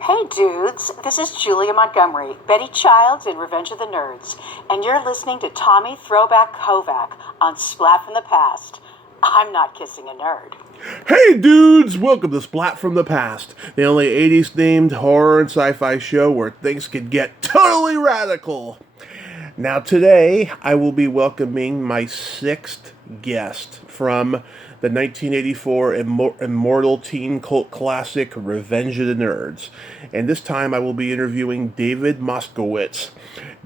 Hey dudes, this is Julia Montgomery, Betty Childs in Revenge of the Nerds, and you're listening to Tommy Throwback Kovac on Splat from the Past. I'm not kissing a nerd. Hey dudes, welcome to Splat from the Past, the only 80s themed horror and sci-fi show where things can get totally radical. Now today, I will be welcoming my sixth guest from the 1984 immortal teen cult classic Revenge of the Nerds. And this time I will be interviewing David Moskowitz.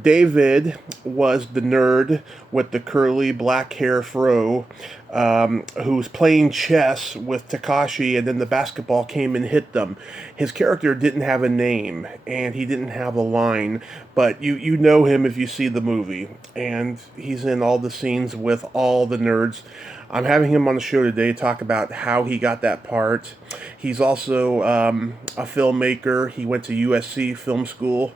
David was the nerd with the curly black hair fro who's playing chess with Takashi, and then the basketball came and hit them. His character didn't have a name, and he didn't have a line, but you know him if you see the movie, and he's in all the scenes with all the nerds. I'm having him on the show today to talk about how he got that part. He's also a filmmaker. He went to USC Film School.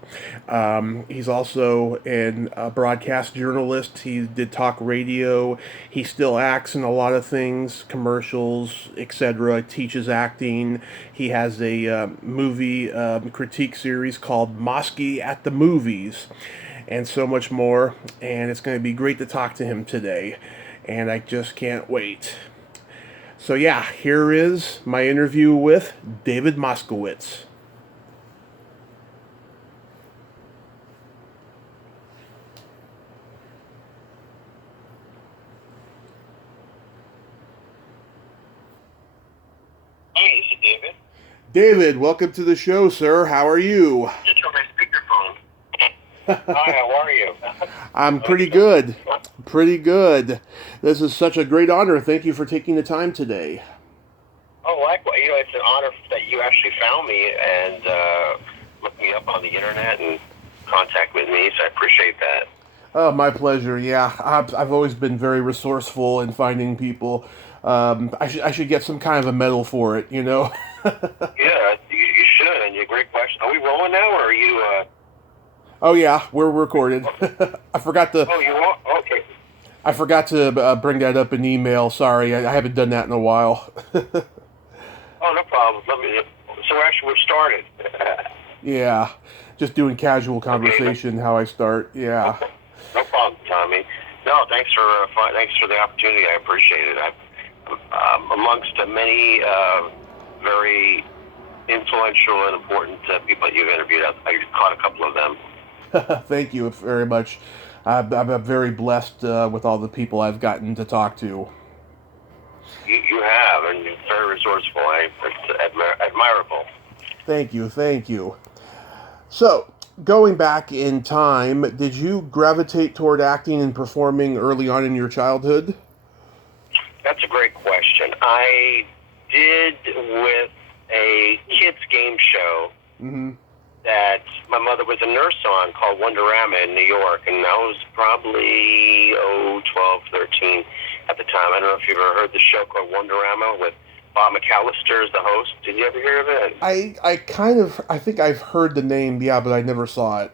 He's also a broadcast journalist. He did talk radio. He still acts in a lot of things, commercials, etc. Teaches acting. He has a movie critique series called Mosky at the Movies, and so much more. And it's going to be great to talk to him today. And I just can't wait. So yeah, here is my interview with David Moskowitz. Hey, this is David. David, welcome to the show, sir. How are you? Just on my speakerphone. Hi, how are you? I'm pretty good. Pretty good. This is such a great honor. Thank you for taking the time today. Oh, likewise. It's an honor that you actually found me and looked me up on the internet and contact with me, so I appreciate that. Oh, my pleasure. Yeah, I've always been very resourceful in finding people. I should get some kind of a medal for it, you know? Yeah, you should, and you're a great question. Are we rolling now, or are you... Oh, yeah, we're recorded. I forgot to... Oh, you are? Okay. I forgot to bring that up in email. Sorry, I haven't done that in a while. Oh, no problem. So actually, we've started. Yeah, just doing casual conversation, how I start. Yeah. Okay. No problem, Tommy. No, thanks for the opportunity. I appreciate it. Amongst many very influential and important people that you've interviewed, I caught a couple of them. Thank you very much. I'm very blessed with all the people I've gotten to talk to. You have, and you're very resourceful. It's admirable. Thank you. So, going back in time, did you gravitate toward acting and performing early on in your childhood? That's a great question. I did with a kids game show that my mother was a nurse on called Wonderama in New York, and I was probably 12, 13 at the time. I don't know if you've ever heard the show called Wonderama with Bob McAllister as the host. Did you ever hear of it? I think I've heard the name, yeah, but I never saw it.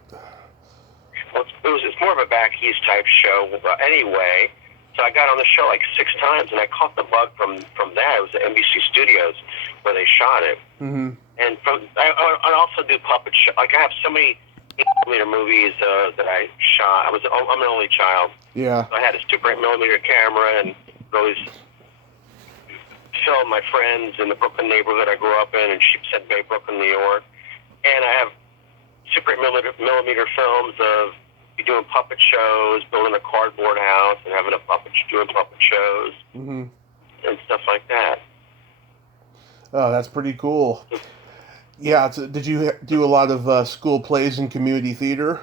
Well, it's more of a back east type show. Anyway, so I got on the show like 6 times, and I caught the bug from that. It was the NBC Studios where they shot it. Mm-hmm. And I also do puppet show. Like I have so many 8mm movies that I shot. I'm an only child. Yeah. So I had a Super 8mm camera and always filmed my friends in the Brooklyn neighborhood I grew up in Sheepshead Bay, Brooklyn, New York. And I have Super 8mm films of doing puppet shows, building a cardboard house, and having doing puppet shows, and stuff like that. Oh, that's pretty cool. Yeah, did you do a lot of school plays and community theater?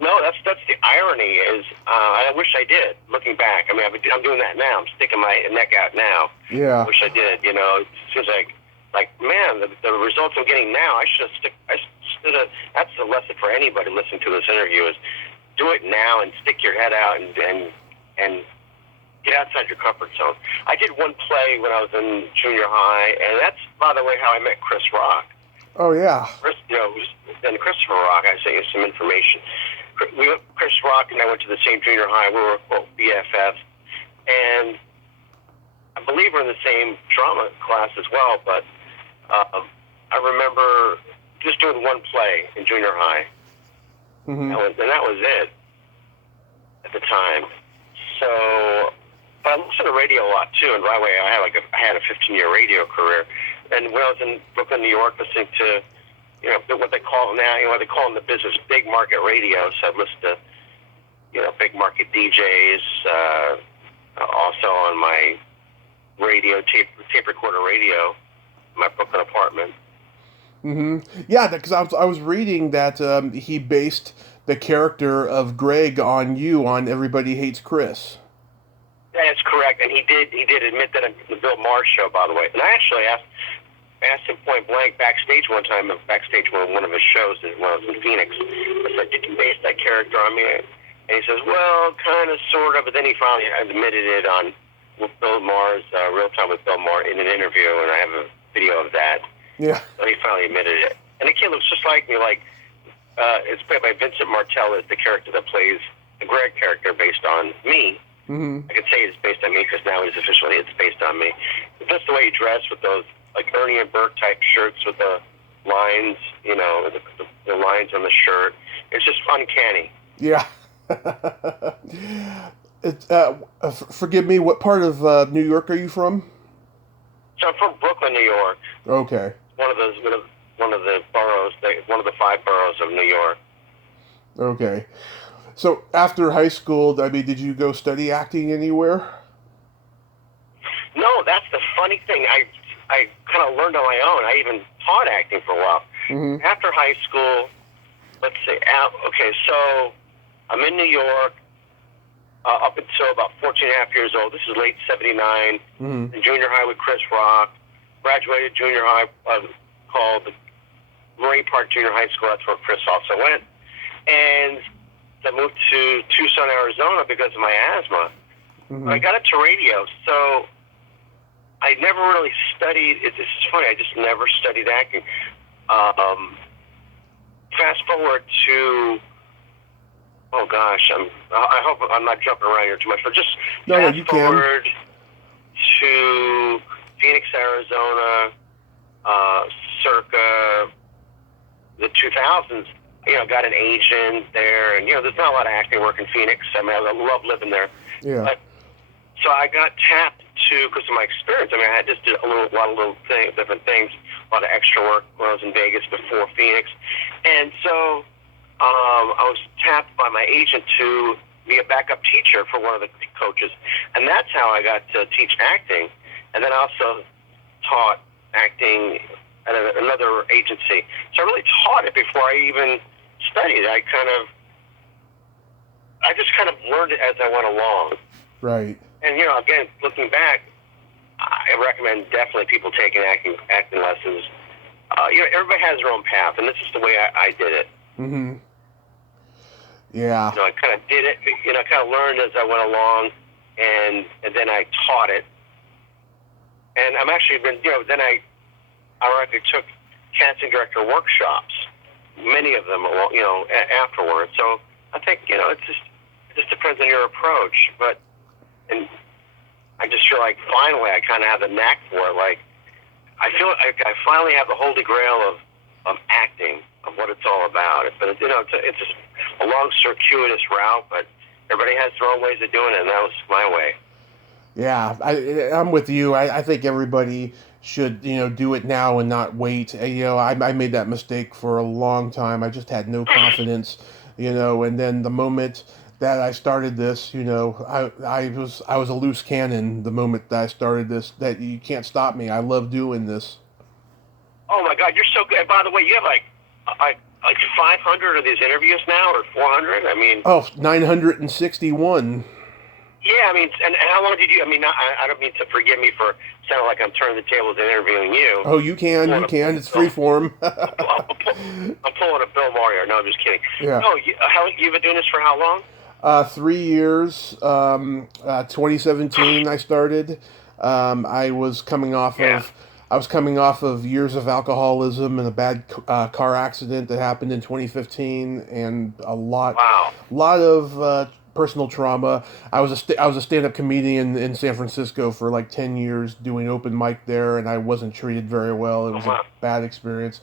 No, that's the irony is, I wish I did, looking back. I mean, I'm doing that now. I'm sticking my neck out now. Yeah. I wish I did, It seems like man, the results I'm getting now, I should have that's the lesson for anybody listening to this interview is do it now and stick your head out and get outside your comfort zone. I did one play when I was in junior high, and that's, by the way, how I met Chris Rock. Oh, yeah. Then Christopher Rock, I sent you some information. Chris Rock and I went to the same junior high. We were both BFFs, and I believe we're in the same drama class as well, but I remember only with one play in junior high. Mm-hmm. And that was it at the time. So, but I listened to radio a lot too. And right away, I had a 15-year radio career. And when I was in Brooklyn, New York, listening to what they call now, what they call in the business big market radio. So I'd listen to big market DJs. Also on my radio tape recorder radio, in my Brooklyn apartment. Mm-hmm. Yeah, because I was reading that he based the character of Greg on you on Everybody Hates Chris. That's correct, and he did admit that on the Bill Maher show, by the way. And I actually asked him point blank backstage one time, backstage one of his shows when I was in Phoenix. I said, "Did you base that character on me?" And he says, "Well, kind of, sort of." But then he finally admitted it on Bill Maher's Real Time with Bill Maher in an interview, and I have a video of that. Yeah. So he finally admitted it. And the kid looks just like me. It's played by Vincent Martell, is the character that plays the Greg character based on me. Mm-hmm. I could say it's based on me because now it's based on me. But just the way he dressed with those Ernie and Bert type shirts with the lines, the lines on the shirt. It's just uncanny. Yeah. Forgive me, what part of New York are you from? So I'm from Brooklyn, New York. Okay. One of the boroughs, one of the 5 boroughs of New York. Okay. So after high school, did you go study acting anywhere? No, that's the funny thing. I kind of learned on my own. I even taught acting for a while. Mm-hmm. After high school, let's see. Okay, so I'm in New York up until about 14 and a half years old. This is late 79. Mm-hmm. In junior high with Chris Rock. Graduated junior high called the Marine Park Junior High School. That's where Chris also went. And I moved to Tucson, Arizona because of my asthma. Mm-hmm. I got into radio, so I never really studied. This is funny. I just never studied acting. Fast forward to, oh gosh, I hope I'm not jumping around here too much, but just fast forward to Phoenix, Arizona, circa the 2000s. Got an agent there, and there's not a lot of acting work in Phoenix. I mean, I love living there. Yeah. But, so I got tapped to, because of my experience. I mean, I had just did a lot of little different things, a lot of extra work when I was in Vegas before Phoenix, and so I was tapped by my agent to be a backup teacher for one of the coaches, and that's how I got to teach acting. And then I also taught acting at another agency. So I really taught it before I even studied. I just kind of learned it as I went along. Right. And, again, looking back, I recommend definitely people taking acting lessons. Everybody has their own path, and this is the way I did it. Mm-hmm. Yeah. I kind of did it, kind of learned as I went along, and then I taught it. And I'm actually then I ironically took casting director workshops, many of them, afterwards. So I think, it just depends on your approach. And I just feel like finally I kind of have the knack for it. Like, I feel like I finally have the holy grail of acting, of what it's all about. It's just a long, circuitous route, but everybody has their own ways of doing it, and that was my way. Yeah, I'm with you. I think everybody should, do it now and not wait. I made that mistake for a long time. I just had no confidence, and then the moment that I started this, I was a loose cannon the moment that I started this, that you can't stop me. I love doing this. Oh my God, you're so good. And by the way, you have like 500 of these interviews now, or 400? I mean... Oh, 961. Yeah, I mean, and how long did you... I mean, I don't mean to forgive me for sounding like I'm turning the tables and interviewing you. Oh, you can. It's free form. I'm pulling a Bill Maher here. No, I'm just kidding. Yeah. No, you've been doing this for how long? 3 years. 2017 I started. I was coming off of years of alcoholism and a bad car accident that happened in 2015, and a lot of personal trauma. I was a stand-up comedian in San Francisco for like 10 years doing open mic there, and I wasn't treated very well. It was a bad experience.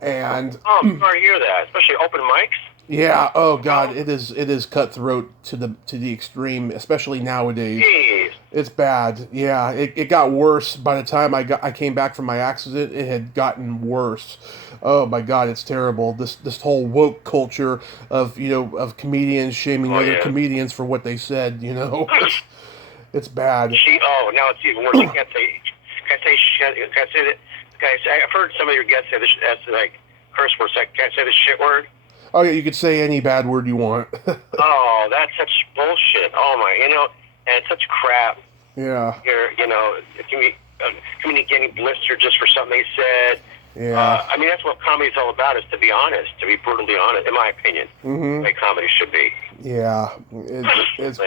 And I'm sorry to hear that, especially open mics. yeah, oh God, it is cutthroat to the extreme, especially nowadays. Jeez. It's bad. Yeah, it got worse by the time I came back from my accident. It had gotten worse. Oh my God, it's terrible. This whole woke culture of of comedians shaming other comedians for what they said. It's bad. Now it's even worse. You can't say. Can I say shit? Can I say that? I've heard some of your guests say this as like curse words. Like, can I say the shit word? Oh yeah, you could say any bad word you want. Oh, that's such bullshit. Oh my, and it's such crap. Yeah. Comedian getting blistered just for something they said. Yeah. I mean, that's what comedy's all about, is to be honest, to be brutally honest, in my opinion. Mm-hmm. The way comedy should be. Yeah, it's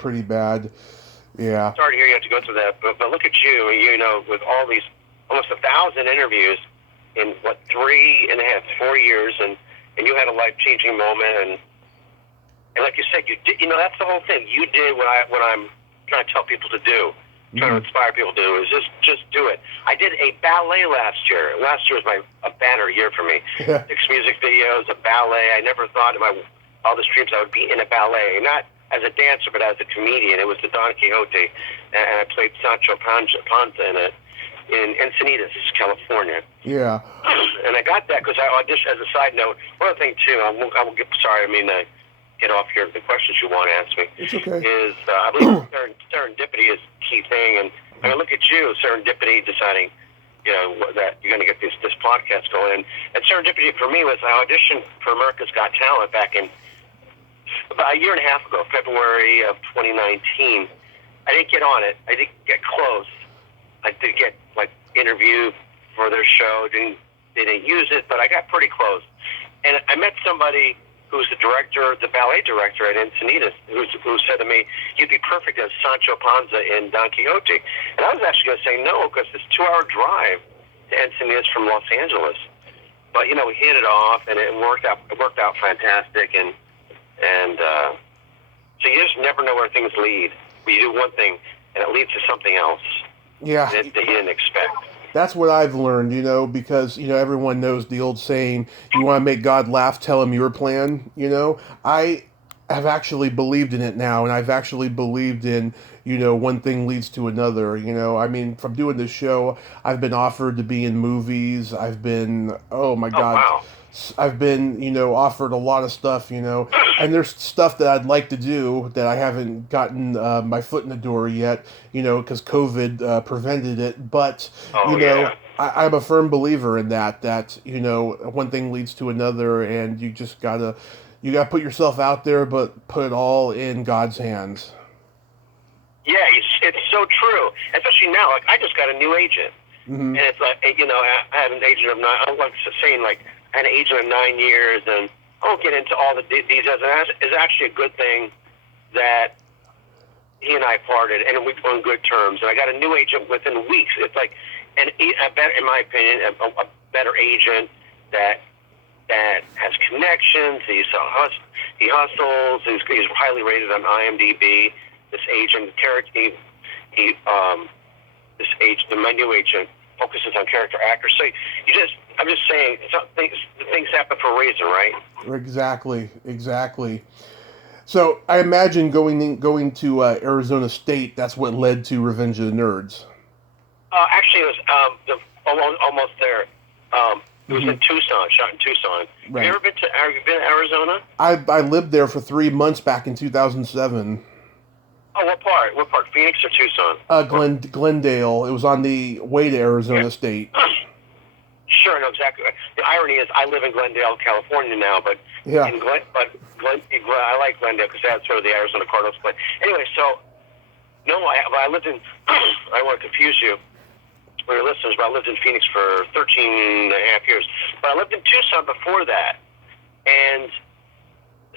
pretty bad. Yeah. Sorry to hear you have to go through that, but look at you, with all these, almost 1,000 interviews in, 3.5, 4 years, and you had a life-changing moment, and like you said, you did, that's the whole thing. You did what I'm trying to tell people to do, trying to inspire people to do, is just do it. I did a ballet last year. Last year was a banner year for me. Yeah. 6 music videos, a ballet. I never thought in my wildest dreams I would be in a ballet, not as a dancer, but as a comedian. It was the Don Quixote, and I played Sancho Panza in it in Encinitas, California. Yeah. And I got that because I auditioned. As a side note, one other thing too, I will get sorry. I mean, get off here. The questions you want to ask me. It's okay. Is I believe serendipity is the key thing, and I mean, look at you, serendipity, deciding, that you're going to get this podcast going. And serendipity for me was I auditioned for America's Got Talent back in about a year and a half ago, February of 2019. I didn't get on it. I didn't get close. I did get interviewed for their show. They didn't use it, but I got pretty close. And I met somebody who's the ballet director at Encinitas, who said to me, "You'd be perfect as Sancho Panza in Don Quixote." And I was actually going to say no, because it's a 2-hour drive to Encinitas from Los Angeles. But we hit it off, and it worked out. It worked out fantastic, and so you just never know where things lead. But you do one thing, and it leads to something else. Yeah. That you didn't expect. That's what I've learned, because, everyone knows the old saying, you want to make God laugh, tell him your plan, I have actually believed in it now, and I've actually believed in, one thing leads to another, I mean, from doing this show, I've been offered to be in movies, I've been, oh my God. Wow. I've been, offered a lot of stuff, and there's stuff that I'd like to do that I haven't gotten my foot in the door yet, because COVID prevented it. But, I'm a firm believer in that, one thing leads to another, and you just gotta put yourself out there, but put it all in God's hands. Yeah, it's so true. Especially now, I just got a new agent. Mm-hmm. And it's I had an agent of 9, I'm saying I had an agent of 9 years, and I won't get into all the details. And it's actually a good thing that he and I parted, and we're on good terms. And I got a new agent within weeks. It's in my opinion, a better agent that has connections. He hustles. He's highly rated on IMDb. This agent, my new agent focuses on character actors. So I'm just saying, things happen for a reason, right? Exactly. So I imagine going to Arizona State, that's what led to Revenge of the Nerds. Actually, it was almost there. It was in Tucson, shot in Tucson. Right. Have you been to Arizona? I lived there for 3 months back in 2007. Oh, what part? What part? Phoenix or Tucson? Glendale. It was on the way to Arizona State. Sure, no, exactly. The irony is, I live in Glendale, California now, but yeah. I like Glendale because that's where the Arizona Cardinals play. Anyway, so I lived in. I don't want to confuse you, or your listeners, but I lived in Phoenix for 13 and a half years. But I lived in Tucson before that, and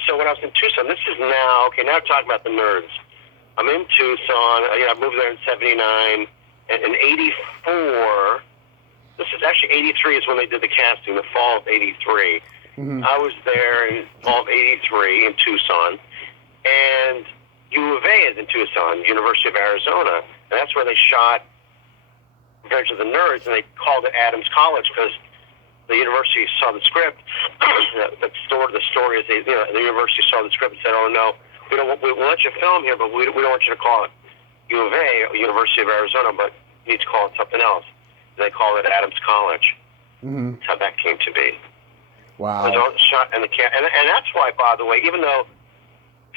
so when I was in Tucson, this is now okay. Now we're talking about the nerds. I'm in Tucson. I moved there in '79, and in '84. This is actually '83 is when they did the casting. The fall of '83. Mm-hmm. I was there in fall of '83 in Tucson, and U of A is in Tucson, University of Arizona, and that's where they shot Revenge of the Nerds, and they called it Adams College because the university saw the script. The story is, the university saw the script and said, "Oh no, we'll let you film here, but we don't want you to call it U of A or University of Arizona, but you need to call it something else." And they called it Adams College. Mm-hmm. That's how that came to be. Wow. It was all shot in the and that's why, by the way, even though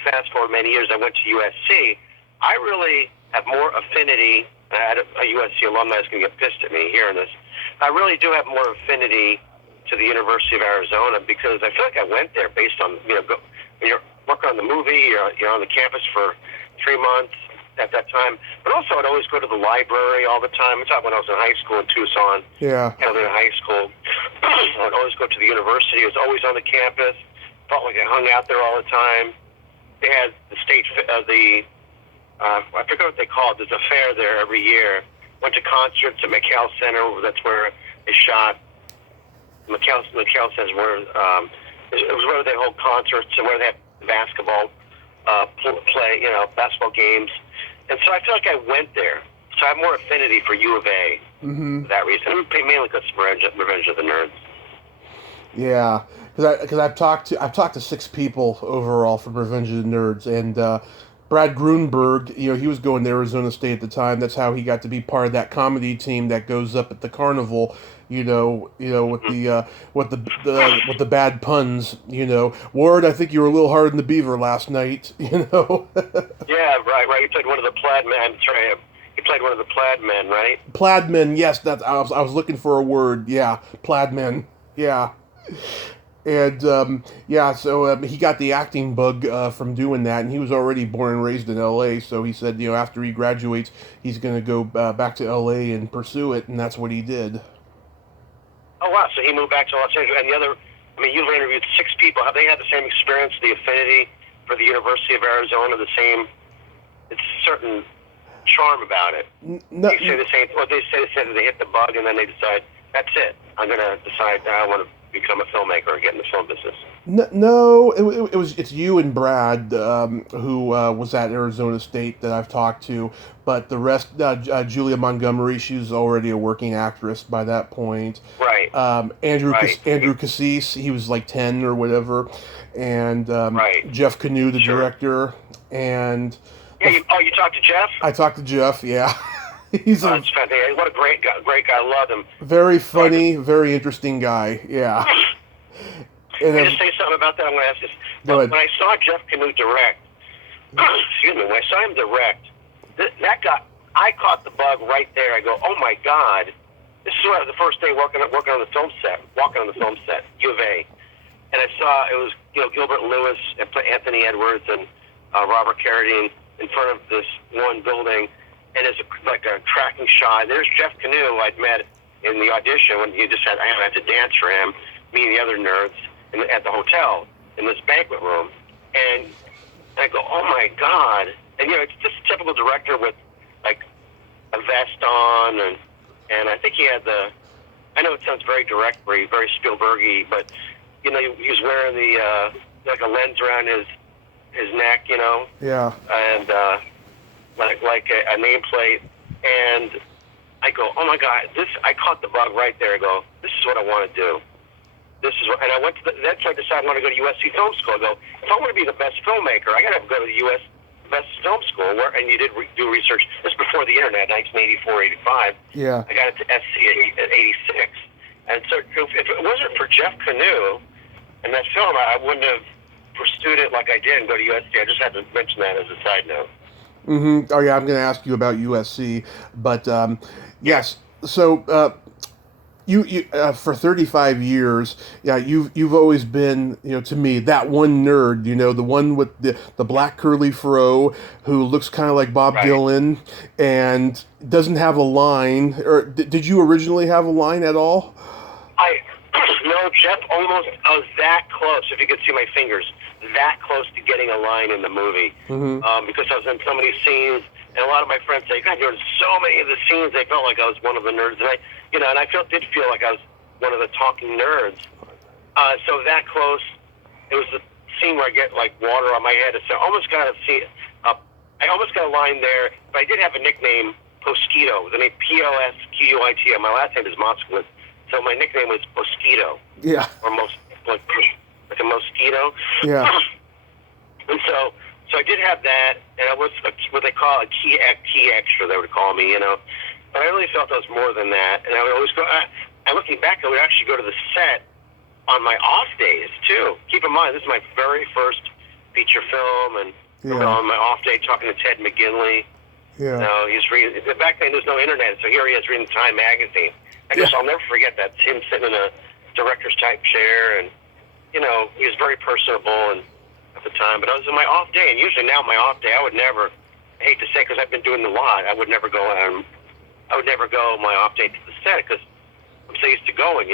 fast forward many years, I went to USC, I really have more affinity. I had a USC alumni is going to get pissed at me hearing this. I really do have more affinity to the University of Arizona because I feel like I went there based on, when you're working on the movie, you're on the campus for 3 months at that time. But also I'd always go to the library all the time. I'm talking when I was in high school in Tucson. Yeah. In high school. I'd always go to the university. I was always on the campus. Felt like I hung out there all the time. They had the state, I forget what they call it. There's a fair there every year. Went to concerts at McHale Center. That's where they shot. McHale Center is where it was where they hold concerts and where they have basketball basketball games. And so I feel like I went there. So I have more affinity for U of A for that reason. Mainly because Revenge of the Nerds. Yeah, because I've talked to 6 people overall from Revenge of the Nerds, and Brad Grunberg, he was going to Arizona State at the time. That's how he got to be part of that comedy team that goes up at the carnival. With the bad puns. Ward, I think you were a little hard on the beaver last night. Yeah, right. He played one of the plaid men. That's right. He played one of the plaid men, right? Plaid men, yes. I was looking for a word. Yeah, plaid men. Yeah. And, so he got the acting bug from doing that, and he was already born and raised in L.A., so he said, after he graduates, he's going to go back to L.A. and pursue it, and that's what he did. Oh, wow, so he moved back to Los Angeles. And you've interviewed 6 people. Have they had the same experience, the affinity for the University of Arizona, it's a certain charm about it? No, they say the same, or they say that they hit the bug, and then they decide, that's it. I'm going to decide I want to become a filmmaker or get in the film business. No, it's you and Brad who was at Arizona State that I've talked to, but the rest, Julia Montgomery, she's already a working actress by that point. Right. Andrew Cassis, he was like 10 or whatever, and Jeff Canoe, the director, and you talked to Jeff? I talked to Jeff, yeah. That's fantastic. What a great guy! I love him. Very funny, very interesting guy. Yeah. Can I just say something about that? I'm going to ask this. Go ahead. When I saw Jeff Canoe direct, when I saw him direct, that guy, I caught the bug right there. I go, oh my God, this is the first day walking on the film set, U of A, and I saw it was Gilbert Lewis and Anthony Edwards and Robert Carradine in front of this one building. And it's like a tracking shot. There's Jeff Canoe I'd met in the audition when I had to dance for him, me and the other nerds at the hotel in this banquet room. And I go, oh my God. And it's just a typical director with like a vest on and I think he had I know it sounds very directory, very Spielberg-y, but he was wearing the like a lens around his neck, Yeah. And like a nameplate, and I go, oh my God, I caught the bug right there. I go, this is what I want to do. And I went to that's why I decided I want to go to USC Film School. I go, if I want to be the best filmmaker, I got to go to the US Best Film School, and you did do research. This is before the internet, 1984, 85. Yeah. I got it to SC at 86. And so if it wasn't for Jeff Canoe and that film, I wouldn't have pursued it like I did and go to USC. I just had to mention that as a side note. Mm-hmm. Oh yeah, I'm going to ask you about USC, but yes. So you for 35 years, yeah, you've always been, to me, that one nerd, the one with the black curly fro who looks kind of like Bob Dylan and doesn't have a line. Or did you originally have a line at all? No, Jeff I was that close. If you could see my fingers. That close to getting a line in the movie, because I was in so many scenes, and a lot of my friends say, God, you're in so many of the scenes, they felt like I was one of the nerds, and I did feel like I was one of the talking nerds. So that close, it was the scene where I get like water on my head. So I almost got a scene. I almost got a line there, but I did have a nickname, Mosquito. The name Posquito. My last name is Moskowitz, so my nickname was Mosquito. Yeah. Or like a mosquito. Yeah. And so I did have that, and I was what they call a key extra. They would call me, But I really felt I was more than that, and I would always go. And looking back, I would actually go to the set on my off days too. Keep in mind, this is my very first feature film, and on my off day talking to Ted McGinley. Yeah. He's reading. Back then, there's no internet, so here he is reading Time magazine. I'll never forget that. Him sitting in a director's type chair, and he was very personable and at the time. But I was in my off day, and usually now my off day, I would never. I hate to say, because I've been doing a lot, I would never go my off day to the set because I'm so used to going,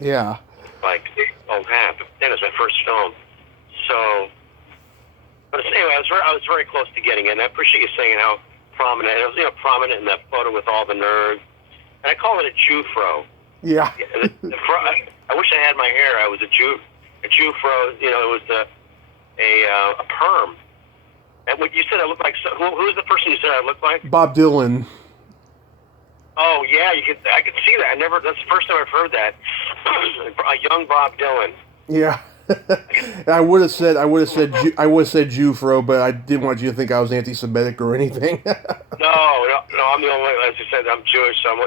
Yeah. Like old hat. But then it was my first film, so. But anyway, I was very close to getting it, and I appreciate you saying how prominent. It was, prominent in that photo with all the nerds. And I call it a Jew-fro. Yeah. I wish I had my hair. I was a Jew-fro. It was a perm. And what you said, I looked like. Who was the person you said I looked like? Bob Dylan. Oh yeah, I could see that. That's the first time I've heard that. A young Bob Dylan. Yeah. I would have said Jufro, but I didn't want you to think I was anti-Semitic or anything. No, I'm the only. As you said, I'm Jewish, so I'm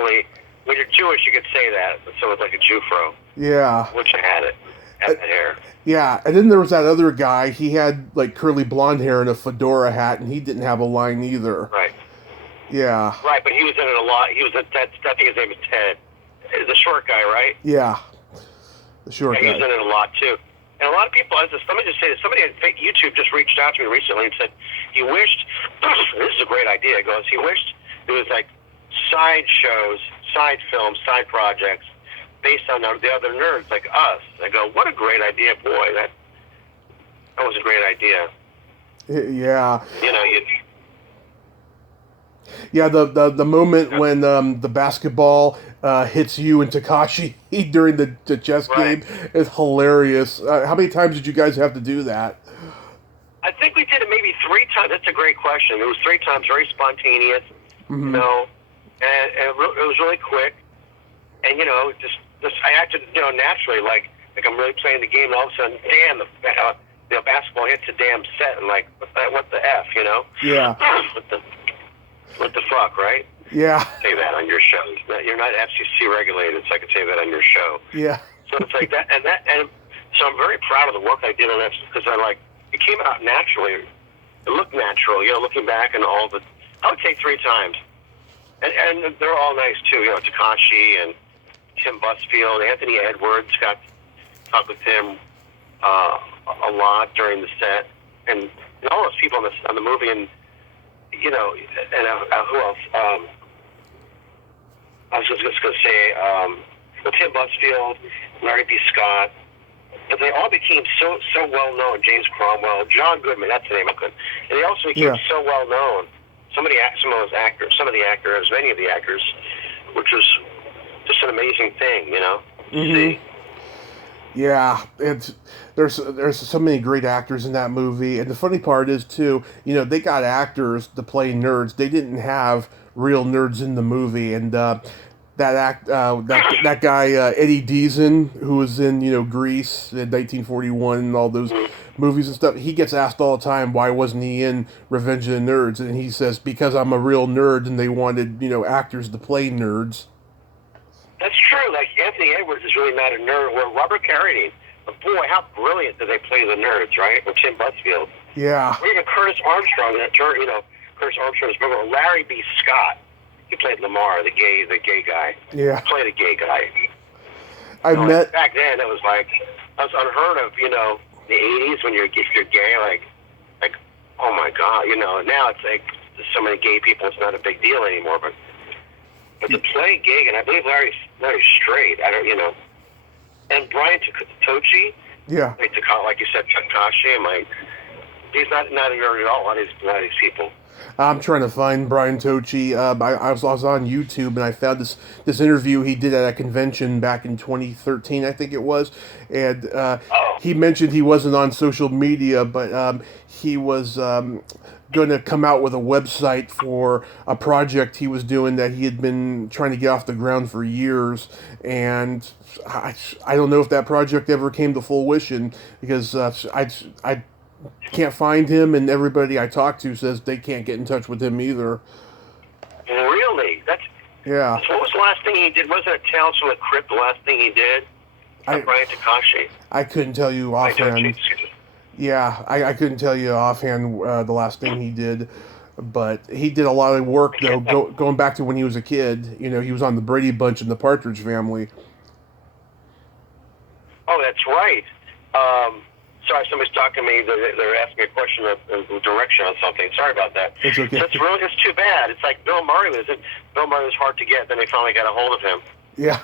only. When you're Jewish, you could say that. So it's like a Jufro. Yeah. Which I had it. Had that hair. Yeah, and then there was that other guy. He had like curly blonde hair and a fedora hat, and he didn't have a line either. Right. Yeah. Right, but he was in it a lot. He was. I think his name is Ted. The short guy, right? Yeah. The short guy. He was in it a lot too. And a lot of people, let me just say this, somebody on YouTube just reached out to me recently and said he wished, this is a great idea, he goes, he wished there was like side shows, side films, side projects based on the other nerds like us. I go, what a great idea, boy. That was a great idea. Yeah. You Yeah, the moment when the basketball hits you and Takashi during the chess game is hilarious. How many times did you guys have to do that? I think we did it maybe 3 times. That's a great question. It was 3 times, very spontaneous, Mm-hmm. and it was really quick. And, just I acted, naturally, like I'm really playing the game, and all of a sudden, damn, the basketball hits the damn set, and like, what the F, Yeah. What the fuck, right? Yeah. Say that on your show. You're not FCC regulated, so I could say that on your show. Yeah. So it's like that, and so I'm very proud of the work I did on that because it came out naturally. It looked natural, looking back and all the. I would say 3 times, and they're all nice too. Takashi and Tim Busfield, Anthony Edwards. Got to talk with him a lot during the set, and all those people on the movie and. And who else? I was just going to say, Tim Busfield, Larry B. Scott, but they all became so well known. James Cromwell, John Goodman, that's the name I couldn't. And they also became so well known. Many of the actors, which was just an amazing thing, to see. Yeah, there's so many great actors in that movie, and the funny part is too, they got actors to play nerds. They didn't have real nerds in the movie, and that guy Eddie Deason, who was in Grease in 1941 and all those movies and stuff. He gets asked all the time why wasn't he in Revenge of the Nerds, and he says because I'm a real nerd, and they wanted actors to play nerds. That's true. Like Anthony Edwards is really not a nerd. Or Robert Carradine. But boy, how brilliant do they play the nerds, right? Or Tim Busfield. Yeah. Or even Curtis Armstrong. Curtis Armstrong's brother. Or Larry B. Scott. He played Lamar, the gay guy. Yeah. He played a gay guy. Back then, it was like that was unheard of. The '80s when if you're gay, like oh my god, Now it's like there's so many gay people, it's not a big deal anymore, but. But to play gig, and I believe Larry's straight. I don't, and Brian Tochi. Yeah. Like you said, Takashi, and He's not a nerd at all. A lot of these people. I'm trying to find Brian Tochi. I was on YouTube and I found this interview he did at a convention back in 2013, I think it was, and he mentioned he wasn't on social media, but he was going to come out with a website for a project he was doing that he had been trying to get off the ground for years, and I don't know if that project ever came to fruition because I can't find him, and everybody I talk to says they can't get in touch with him either. Really? Yeah. So what was the last thing he did? Wasn't it Tales from the Crypt the last thing he did? Brian Takashi? I couldn't tell you offhand. Yeah, I couldn't tell you offhand the last thing he did, but he did a lot of work, though, going back to when he was a kid. You know, he was on the Brady Bunch and the Partridge Family. Oh, that's right. Sorry, somebody's talking to me. They're asking me a question of direction on something. Sorry about that. It's okay. It's too bad. It's like Bill Murray was hard to get, then they finally got a hold of him. Yeah.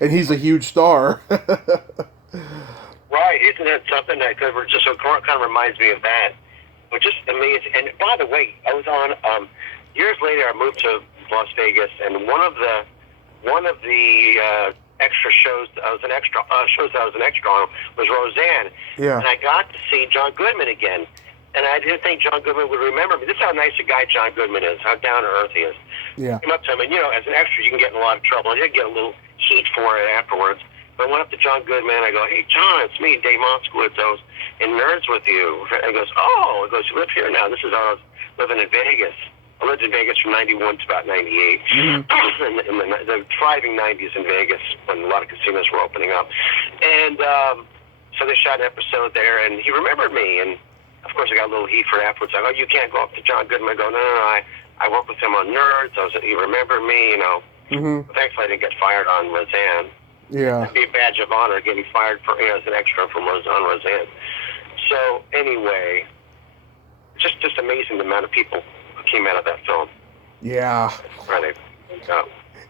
And he's a huge star. Right. Isn't that something that kind of reminds me of that? But just amazing. And by the way, I was on, years later, I moved to Las Vegas, and one of the extra shows that I was an extra on was Roseanne. Yeah. And I got to see John Goodman again. And I didn't think John Goodman would remember me. This is how nice a guy John Goodman is, how down to earth he is. Yeah. I came up to him, and as an extra, you can get in a lot of trouble. I did get a little heat for it afterwards. But I went up to John Goodman. I go, "Hey, John, it's me, Dave Moskowitz. I was in Nerds with you." And he goes, "Oh," he goes, "You live here now." This is how I was living in Vegas. I lived in Vegas from 91 to about 98. Mm-hmm. in the thriving 90s in Vegas when a lot of casinos were opening up. And so they shot an episode there, and he remembered me. And, of course, I got a little heat for it afterwards. I go, "You can't go up to John Goodman." I go, No, I worked with him on Nerds. He remembered me, Mm-hmm. But thankfully, I didn't get fired on Roseanne. Yeah. It'd be a badge of honor getting fired as an extra from on Roseanne. So, anyway, just amazing the amount of people who came out of that film. Yeah. Right.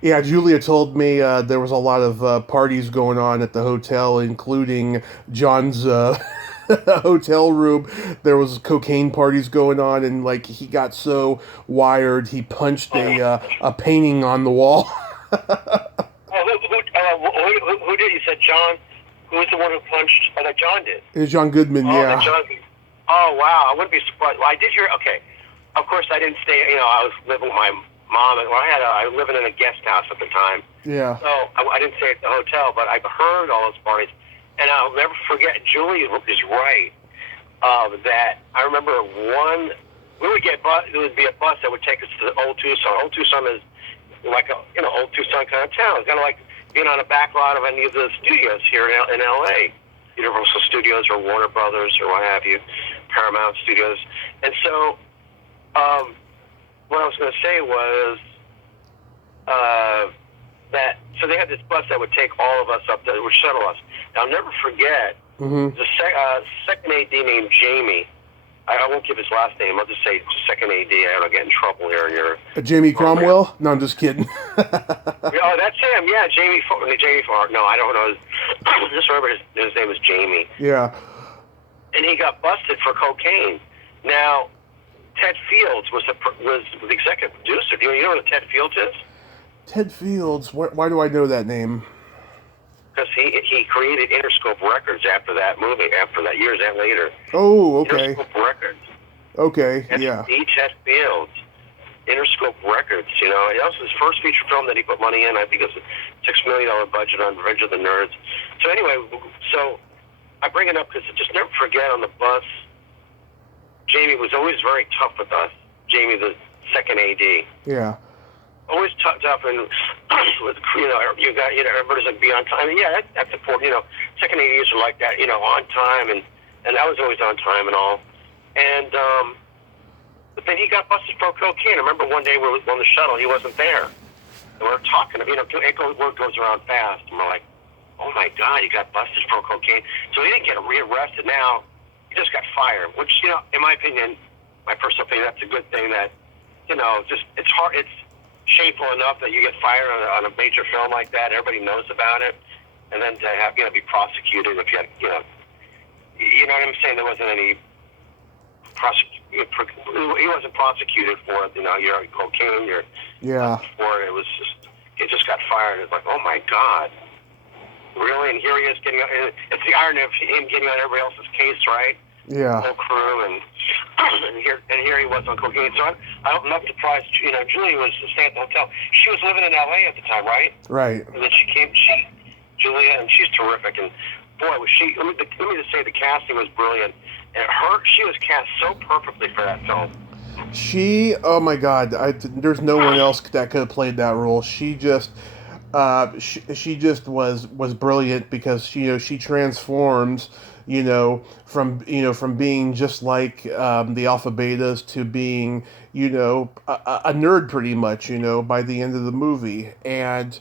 Yeah, Julia told me there was a lot of parties going on at the hotel, including John's hotel room. There was cocaine parties going on, and he got so wired he punched a painting on the wall. Who did? You said John. Who was the one who punched? Oh, that John did. It was John Goodman. Yeah. Oh wow! I wouldn't be surprised. Well, I did hear. Okay, of course I didn't stay. I was living with my mom, and I was living in a guest house at the time. Yeah. So I didn't stay at the hotel, but I've heard all those parties, and I'll never forget. Julie is right. That I remember we would get there would be a bus that would take us to Old Tucson. Old Tucson is like Old Tucson kind of town. It's kind of like being on a back lot of any of the studios here in L.A. Universal Studios or Warner Brothers or what have you, Paramount Studios. And so what I was going to say was that, so they had this bus that would take all of us up there, would shuttle us. Now, I'll never forget, mm-hmm. the second AD named Jamie. I won't give his last name. I'll just say second AD. I don't get in trouble here. Jamie Cromwell? No, I'm just kidding. Oh, that's him. Yeah, Jamie. No, I don't know. Just remember his name is Jamie. Yeah. And he got busted for cocaine. Now, Ted Fields was the executive producer. Do you know what Ted Fields is? Ted Fields. Why do I know that name? Because he created Interscope Records after that movie, years later. Oh, okay. Interscope Records. Okay, That's yeah. Ted Fields. Interscope Records, It was his first feature film that he put money in. I think it was a $6 million budget on Revenge of the Nerds. So anyway, I bring it up because I just never forget on the bus, Jamie was always very tough with us. Jamie, the second AD. Yeah. Always tough and with everybody's like be on time. And yeah, that's important. Second ADs are like that. On time, and I was always on time and all. And but then he got busted for cocaine. I remember one day we were on the shuttle, he wasn't there, and we were talking. Word goes around fast, and we're like, "Oh my God, he got busted for cocaine." So he didn't get rearrested. Now he just got fired, which in my opinion, my personal opinion, that's a good thing. That just it's hard. It's shameful enough that you get fired on a major film like that. Everybody knows about it, and then to have be prosecuted if you had you know what I'm saying. There wasn't any he wasn't prosecuted for it. You're cocaine. Before it was just he just got fired. It's like, oh my God, really? And here he is getting. It's the irony of him getting on everybody else's case, right? Yeah. The whole crew and here he was on cocaine. So I'm not surprised. Julie was staying at the hotel. She was living in L.A. at the time, right? Right. And then Julia, and she's terrific. And boy, was she. Let me just say, the casting was brilliant. And she was cast so perfectly for that film. Oh my God, there's no one else that could have played that role. She just was brilliant because she transforms, from being just like the Alpha Betas to being, a nerd pretty much, by the end of the movie. And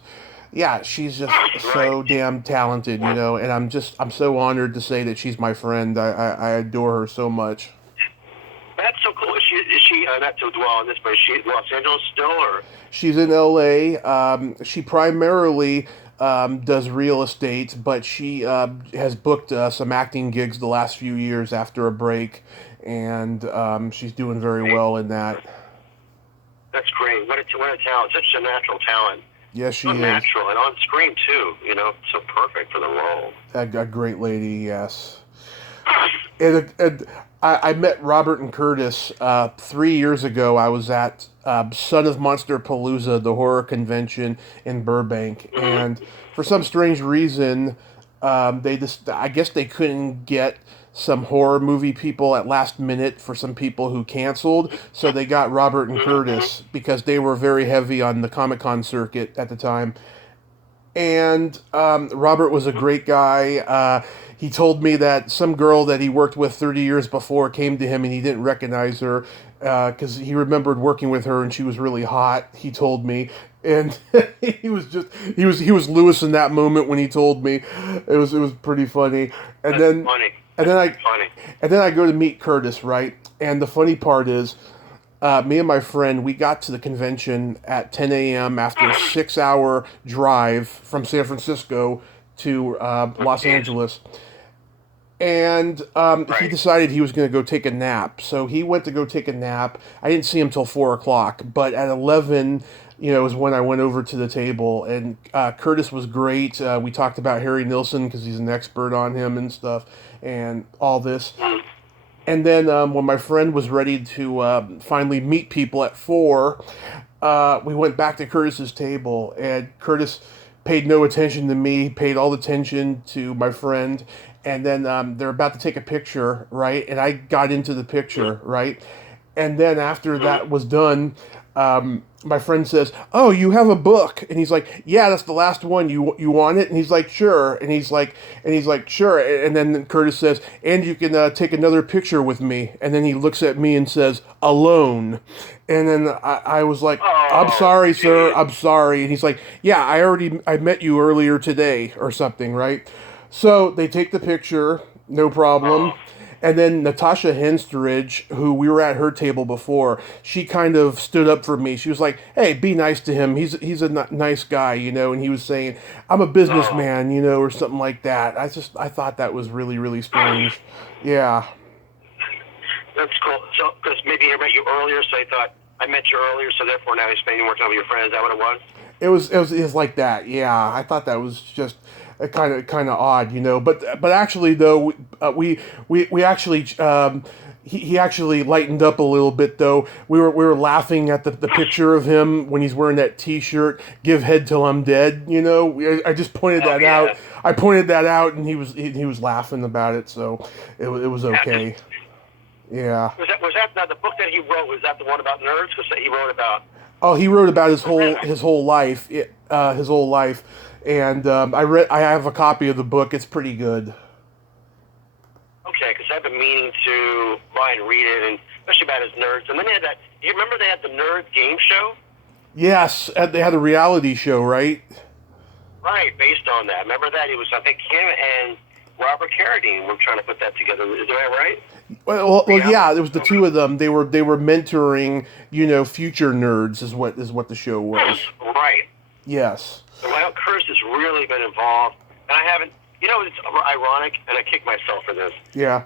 yeah, she's just so damn talented, and I'm so honored to say that she's my friend. I adore her so much. That's so cool. Is she not to dwell on this, but is she in Los Angeles still, or? She's in L.A. She primarily does real estate, but she has booked some acting gigs the last few years after a break, and she's doing very well in that. That's great. What a talent. Such a natural talent. Yes, she is. Natural, and on screen, too. So perfect for the role. A great lady, yes. And I met Robert and Curtis 3 years ago. I was at Son of Monster Palooza, the horror convention in Burbank, and for some strange reason, I guess they couldn't get some horror movie people at last minute for some people who canceled, so they got Robert and Curtis because they were very heavy on the Comic-Con circuit at the time. And Robert was a great guy. He told me that some girl that he worked with 30 years before came to him and he didn't recognize her because he remembered working with her and she was really hot, he told me. And he was Lewis in that moment when he told me. It was pretty funny. And then I go to meet Curtis, right? And the funny part is, me and my friend, we got to the convention at 10 a.m. after a 6-hour drive from San Francisco to Los Angeles. And he decided he was going to go take a nap. So he went to go take a nap. I didn't see him till 4 o'clock. But at 11, is when I went over to the table. And Curtis was great. We talked about Harry Nilsson because he's an expert on him and stuff and all this. And then when my friend was ready to finally meet people at 4, we went back to Curtis's table. And Curtis paid no attention to me, paid all the attention to my friend. And then they're about to take a picture, right? And I got into the picture, right? And then after that was done, my friend says, "Oh, you have a book?" And he's like, "Yeah, that's the last one. You want it?" And he's like, "Sure." And he's like, "Sure." And then Curtis says, "And you can take another picture with me." And then he looks at me and says, "Alone." And then I was like, "I'm sorry, sir. I'm sorry." And he's like, "Yeah, I met you earlier today or something, right?" So they take the picture, no problem. And then Natasha Henstridge, who we were at her table before, she kind of stood up for me. She was like, "Hey, be nice to him. He's a nice guy, And he was saying, "I'm a businessman, or something like that." I thought that was really, really strange. Yeah. That's cool. So, because maybe he met you earlier, so he thought, I met you earlier, so therefore now he's spending more time with your friend. Is that what it was? It was like that. Yeah, I thought that was just kind of odd, But actually, though, we actually he actually lightened up a little bit. Though we were laughing at the picture of him when he's wearing that T-shirt, "Give head till I'm dead." I just pointed that out. I pointed that out, and he was laughing about it. So it was okay. Yeah. Was that now the book that he wrote? Was that the one about nerds? Because he wrote about. Oh, he wrote about his whole life. His whole life. And I have a copy of the book. It's pretty good. Okay, because I've been meaning to buy and read it, and especially about his nerds. And then they had that. You remember they had the nerd game show? Yes, they had a reality show, right? Right, based on that. Remember that? It was, I think, him and Robert Carradine were trying to put that together. Is that right? Well, yeah. It was the two of them. They were mentoring, future nerds. Is what the show was. Right. Yes. Well, Curtis has really been involved, and I haven't. It's ironic, and I kick myself for this. Yeah.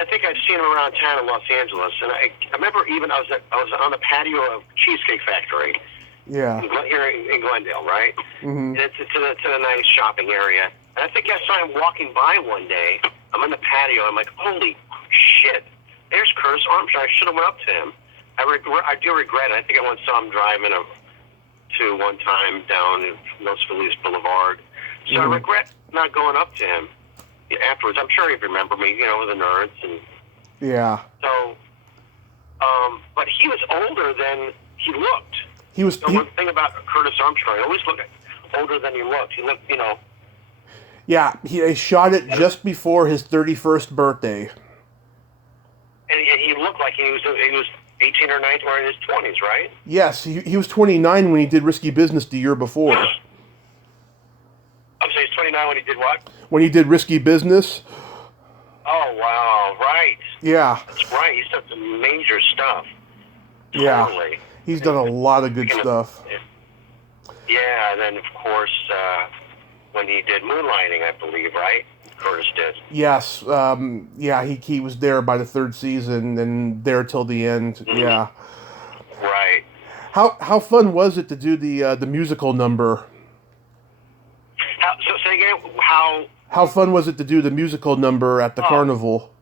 I think I've seen him around town in Los Angeles, and I remember even I was on the patio of Cheesecake Factory. Yeah. Here in Glendale, right? Mm-hmm. And it's a nice shopping area. And I think I saw him walking by one day. I'm on the patio. I'm like, holy shit! There's Curtis Armstrong. I should have went up to him. I do regret it. I think I once saw him driving to one time down Los Feliz Boulevard. So I regret not going up to him afterwards. I'm sure he'd remember me, with the nerds and. Yeah. So, but he was older than he looked. He was. One thing about Curtis Armstrong, he always looked older than he looked. He looked, Yeah, he shot it just before his 31st birthday. And he looked like he was 18 or 19 or in his 20s, right? Yes, he was 29 when he did Risky Business the year before. I'm saying he's 29 when he did what? When he did Risky Business. Oh, wow, right. Yeah. That's right. He's done some major stuff. Yeah. Totally. He's done a lot of good stuff. Yeah, and then, of course, when he did Moonlighting, I believe, right? Curtis did. Yes. Yeah, he was there by the third season and there till the end. Mm-hmm. Yeah. Right. How fun was it to do the musical number? So say again, How fun was it to do the musical number at the carnival?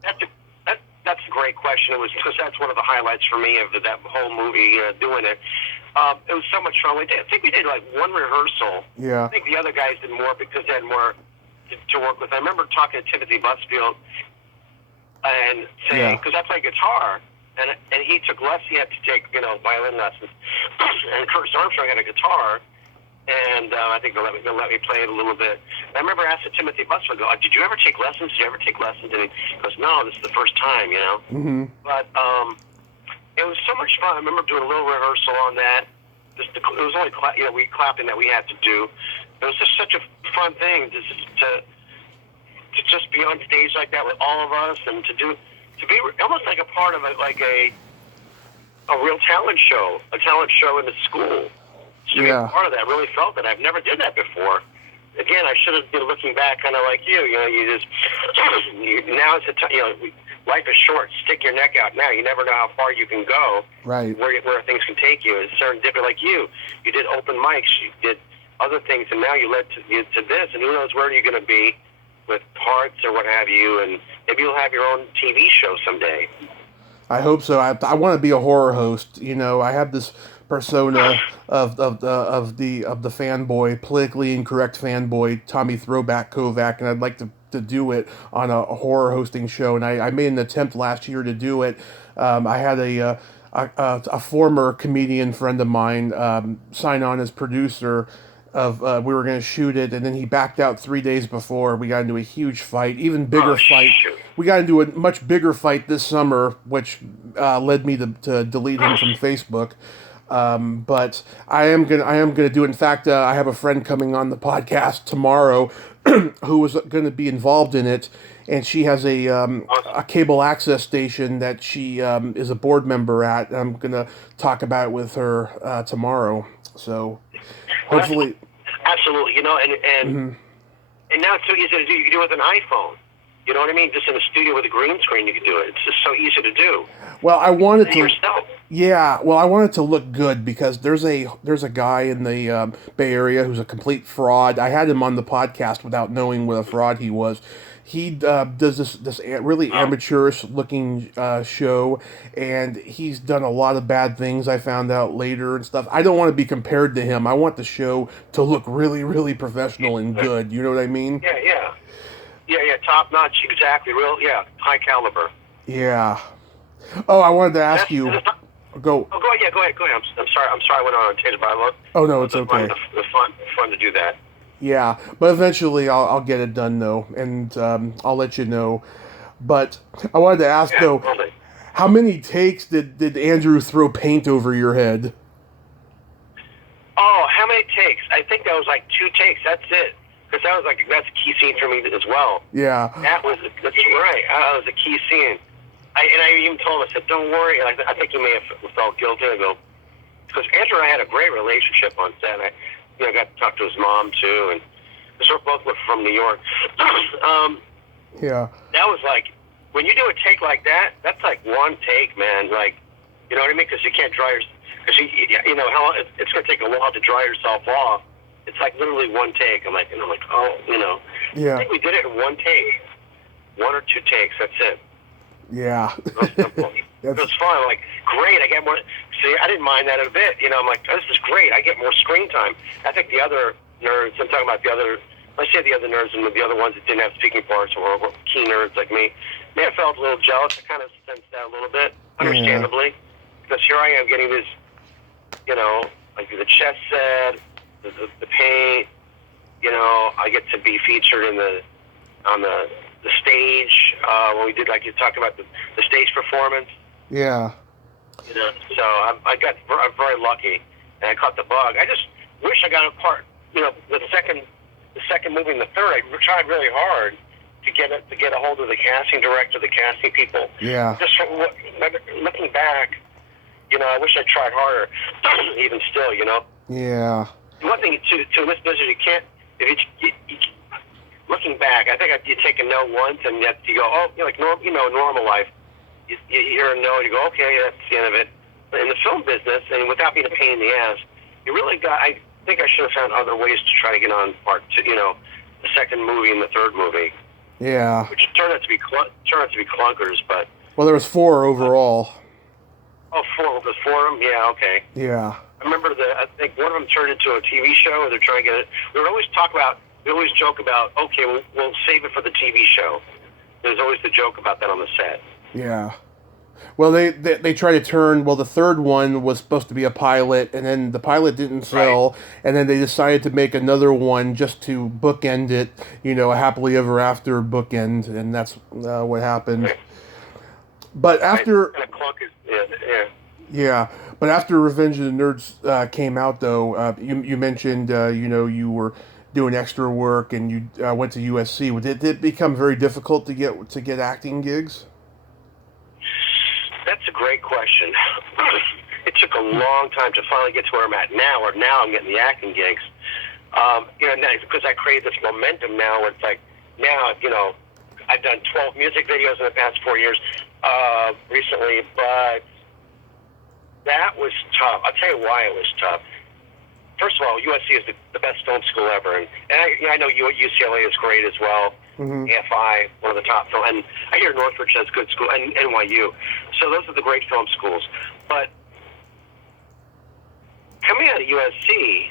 That's a great question. It was because that's one of the highlights for me of that whole movie, doing it. It was so much fun. I think we did like one rehearsal. Yeah. I think the other guys did more because they had more to work with. I remember talking to Timothy Busfield and saying, because I play guitar, and he took lessons. He had to take violin lessons, and Curtis Armstrong had a guitar. And I think they'll let me play it a little bit. I remember asking Timothy Busfield, did you ever take lessons? Did you ever take lessons? And he goes, no, this is the first time, Mm-hmm. But it was so much fun. I remember doing a little rehearsal on that. It was only clapping that we had to do. It was just such a fun thing to just be on stage like that with all of us and to be almost like a part of a real talent show in the school. To be part of that, really felt that. I've never did that before. Again, I should have been looking back kind of like you. You just, now it's life is short. Stick your neck out now. You never know how far you can go. Right. Where things can take you. It's serendipity like you. You did open mics. You did other things, and now you led to this. And who knows where you're going to be with parts or what have you. And maybe you'll have your own TV show someday. I hope so. I want to be a horror host. I have this persona of the fanboy, politically incorrect fanboy, Tommy Throwback Kovac, and I'd like to do it on a horror hosting show. And I made an attempt last year to do it. I had a former comedian friend of mine sign on as producer of we were going to shoot it, and then he backed out 3 days before. We got into a huge fight, even bigger fight. Shoot. We got into a much bigger fight this summer, which led me to delete him from Facebook. But I am gonna do it. In fact, I have a friend coming on the podcast tomorrow who is going to be involved in it, and she has a cable access station that she is a board member at. I'm gonna talk about it with her tomorrow. So hopefully, absolutely, and now it's so easy to do. You can do it with an iPhone. You know what I mean? Just in a studio with a green screen, you can do it. It's just so easy to do. Well, I wanted to. Yourself. Yeah, well, I wanted to look good because there's a guy in the Bay Area who's a complete fraud. I had him on the podcast without knowing what a fraud he was. He does this really amateurish looking show, and he's done a lot of bad things. I found out later and stuff. I don't want to be compared to him. I want the show to look really, really professional and good. You know what I mean? Yeah, top notch, exactly. High caliber. Yeah. Oh, I wanted to ask you. Go. Oh, go ahead. I'm sorry. I went on a tangent, but I love. Oh no, it's okay. It was fun to do that. Yeah, but eventually I'll get it done though, and I'll let you know. But I wanted to ask though, how many takes did Andrew throw paint over your head? Oh, how many takes? I think that was like 2 takes. That's it. Because that's a key scene for me as well. Yeah. That's right. That was a key scene. I even told him, I said, don't worry. I think he may have felt guilty. I go, because Andrew and I had a great relationship on set. I got to talk to his mom too, and because we're both from New York. Yeah. That was like when you do a take like that, that's like one take, man. Like, you know what I mean? Because you can't dry your, because you know how it's going to take a while to dry yourself off. It's like literally one take. I'm like, oh, you know. Yeah. I think we did it in one take, 1 or 2 takes. That's it. Yeah. It was simple. It was fun. Like, great. I get more. See, I didn't mind that a bit. You know, I'm like, oh, this is great. I get more screen time. I think the other nerds. I'm talking about the other. Let's say the other nerds and the other ones that didn't have speaking parts or were key nerds like me. May have felt a little jealous. I kind of sensed that a little bit, understandably, because here I am getting this, you know, like the chess set, the paint. You know, I get to be featured in on the stage when we did, like you talked about the stage performance. Yeah. You know, so I'm very lucky, and I caught the bug. I just wish I got a part. You know, the second movie and the third, I tried really hard to get a hold of the casting director, the casting people. Yeah. Just looking back, you know, I wish I tried harder. Even still, you know. Yeah. One thing to this business, you can't. If you looking back, I think you take a no once, and yet you go, oh, you know, like normal life. You hear a no, and you go, okay, that's the end of it. But in the film business, and without being a pain in the ass, you really got. I think I should have found other ways to try to get on part two. You know, the second movie and the third movie. Yeah. Which turned out to be clunkers, but. Well, there was 4 overall. Oh, 4 was 4 of them. Yeah, okay. Yeah. I remember I think one of them turned into a TV show, or they're trying to get it. We always joke about, okay, we'll save it for the TV show. There's always the joke about that on the set. Yeah. Well, they tried to turn, the third one was supposed to be a pilot, and then the pilot didn't sell, right. And then they decided to make another one just to bookend it, you know, a happily ever after bookend, and that's what happened. Right. But after... Yeah, but after Revenge of the Nerds came out, though, you mentioned, you know, you were doing extra work and you went to USC. Did it become very difficult to get acting gigs? That's a great question. It took a long time to finally get to where I'm at now, or now I'm getting the acting gigs. You know, because I created this momentum now where it's like, now, you know, I've done 12 music videos in the past 4 years recently, but that was tough. I'll tell you why it was tough. First of all, USC is the best film school ever, and I know UCLA is great as well. Mm-hmm. AFI, one of the top film, and I hear Northridge has good school, and NYU. So those are the great film schools. But coming out of USC,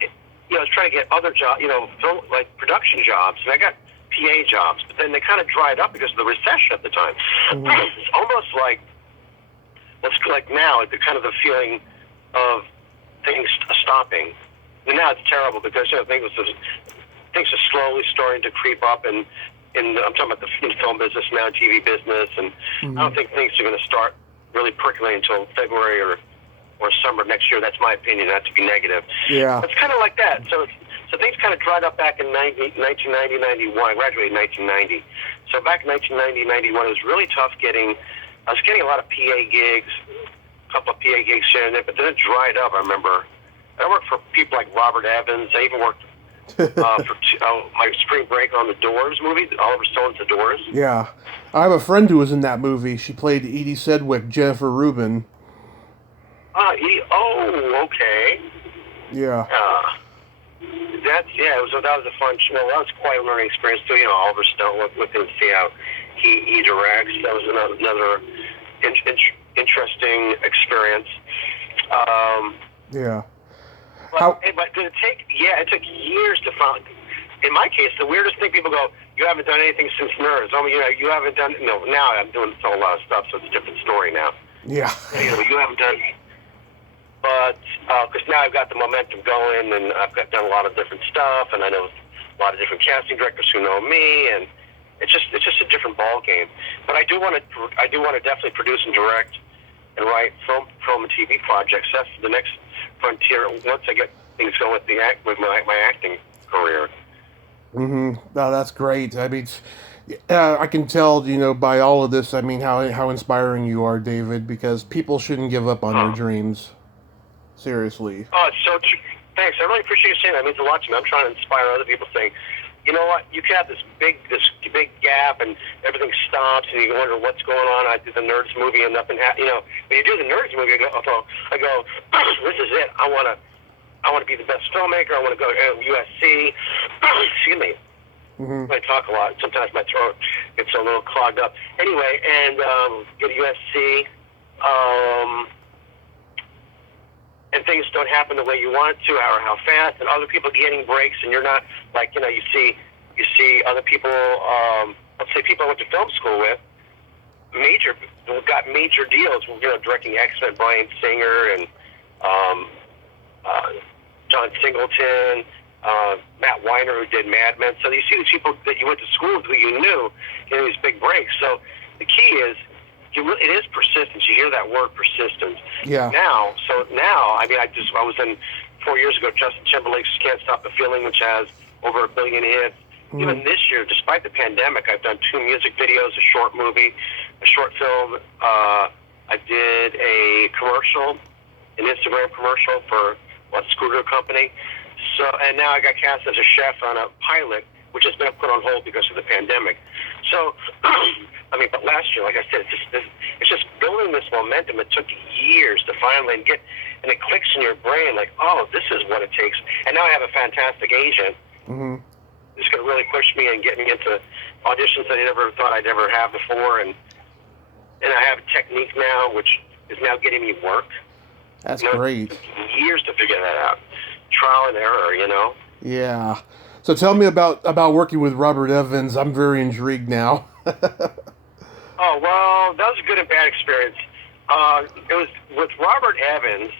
you know, I was trying to get other jobs, you know, film, like production jobs, and I got PA jobs, but then they kind of dried up because of the recession at the time. Mm-hmm. It's almost like, it's like now, the kind of the feeling of things stopping. And now it's terrible because, you know, things are slowly starting to creep up, and I'm talking about the film business now, TV business, and mm-hmm. I don't think things are going to start really percolating until February or summer next year. That's my opinion, not to be negative. Yeah. It's kind of like that. So things kind of dried up back in 1990, 91. I graduated in 1990. So back in 1990, 91, it was really tough I was getting a lot of PA gigs, a couple of PA gigs here and there, but then it dried up, I remember. I worked for people like Robert Evans. I even worked for my spring break on the Doors movie, Oliver Stone's The Doors. Yeah. I have a friend who was in that movie. She played Edie Sedgwick, Jennifer Rubin. Okay. Yeah. That was a fun show. That was quite a learning experience too. You know, Oliver Stone, with him, see how he directs. That was another interesting experience. Yeah. But did it take? Yeah, it took years to find. In my case, the weirdest thing, people go, "You haven't done anything since Nerds." I mean, you know, you haven't done. No, now I'm doing a lot of stuff, so it's a different story now. Yeah. You know, you haven't done. But because now I've got the momentum going, and I've done a lot of different stuff, and I know a lot of different casting directors who know me, and it's just a different ball game. But I do want to definitely produce and direct and write film and TV projects. That's the next frontier once I get things going with my acting career. Mm-hmm. No, that's great. I mean, I can tell, you know, by all of this, I mean, how inspiring you are, David, because people shouldn't give up on their dreams. Seriously. Oh, it's so true. Thanks. I really appreciate you saying that. It means a lot to me. I'm trying to inspire other people saying, you know what? You could have this big gap, and everything stops, and you wonder what's going on. I did the Nerds movie, and nothing happened. You know, when you do the Nerds movie, I go, this is it. I want to be the best filmmaker. I want to go to USC. Excuse me. I talk a lot. Sometimes my throat gets a little clogged up. Anyway, and go to USC. And things don't happen the way you want it to, or how fast, and other people getting breaks, and you're not, like, you know, you see other people, let's say people I went to film school with, got major deals, you know, directing X-Men, Bryan Singer, and John Singleton, Matt Weiner, who did Mad Men. So you see these people that you went to school with, who you knew, getting these big breaks. So the key is, it is persistence. You hear that word, persistence. Yeah. Now, I mean, I was in 4 years ago, Justin Timberlake's "Can't Stop the Feeling," which has over 1 billion hits. Even this year, despite the pandemic, I've done 2 music videos, a short movie, a short film. I did a commercial, an Instagram commercial for a scooter company. So, and now I got cast as a chef on a pilot, which has been put on hold because of the pandemic. So, I mean, but last year, like I said, it's just building this momentum. It took years to finally get, and it clicks in your brain like, oh, this is what it takes. And now I have a fantastic agent who's going to really push me and get me into auditions that I never thought I'd ever have before. And I have a technique now, which is now getting me work. That's great. It took years to figure that out. Trial and error, you know? Yeah. So tell me about working with Robert Evans. I'm very intrigued now. Oh, well, that was a good and bad experience. It was with Robert Evans.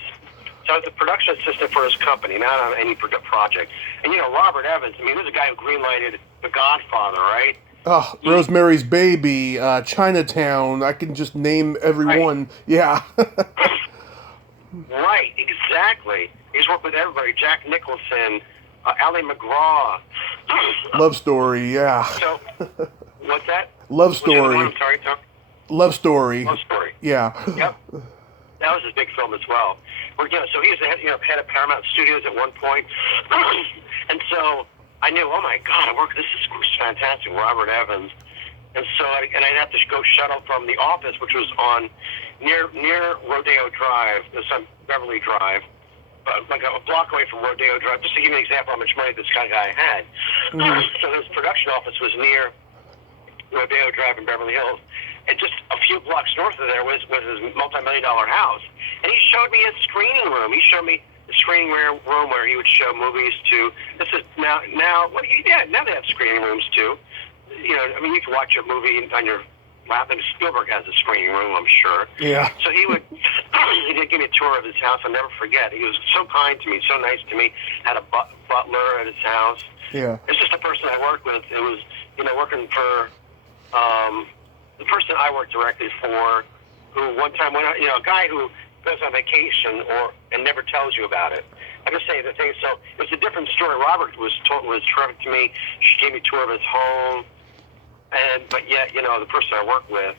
So I was the production assistant for his company, not on any project. And, you know, Robert Evans, I mean, this is a guy who greenlighted The Godfather, right? Oh, Rosemary's Baby, Chinatown. I can just name every one. Yeah. Right, exactly. He's worked with everybody. Jack Nicholson, Ali McGraw. Love Story, yeah. So, what's that? Love Story. I'm sorry, Tom. Love Story. Love Story. Yeah. Yep. That was his big film as well. You know, so he was head of Paramount Studios at one point. And so I knew, oh my God, this is fantastic, Robert Evans. And so I'd have to go shuttle from the office, which was on near Rodeo Drive, this on Beverly Drive, like a block away from Rodeo Drive, just to give you an example how much money this guy had. So his production office was near Rodeo Drive in Beverly Hills. And just a few blocks north of there was his multi-million-dollar house. And he showed me his screening room. He showed me the screening room where he would show movies to. This is now they have screening rooms too. You know, I mean, you can watch a movie on your lap. And Spielberg has a screening room, I'm sure. Yeah. So he did give me a tour of his house. I'll never forget. He was so kind to me, so nice to me. Had a butler at his house. Yeah. It's just the person I worked with. It was, you know, working for the person I worked directly for, who one time went out, you know, a guy who goes on vacation and never tells you about it. I'm just saying the thing. So it was a different story. Robert was terrific to me. She gave me a tour of his home. But yet, you know, the person I worked with,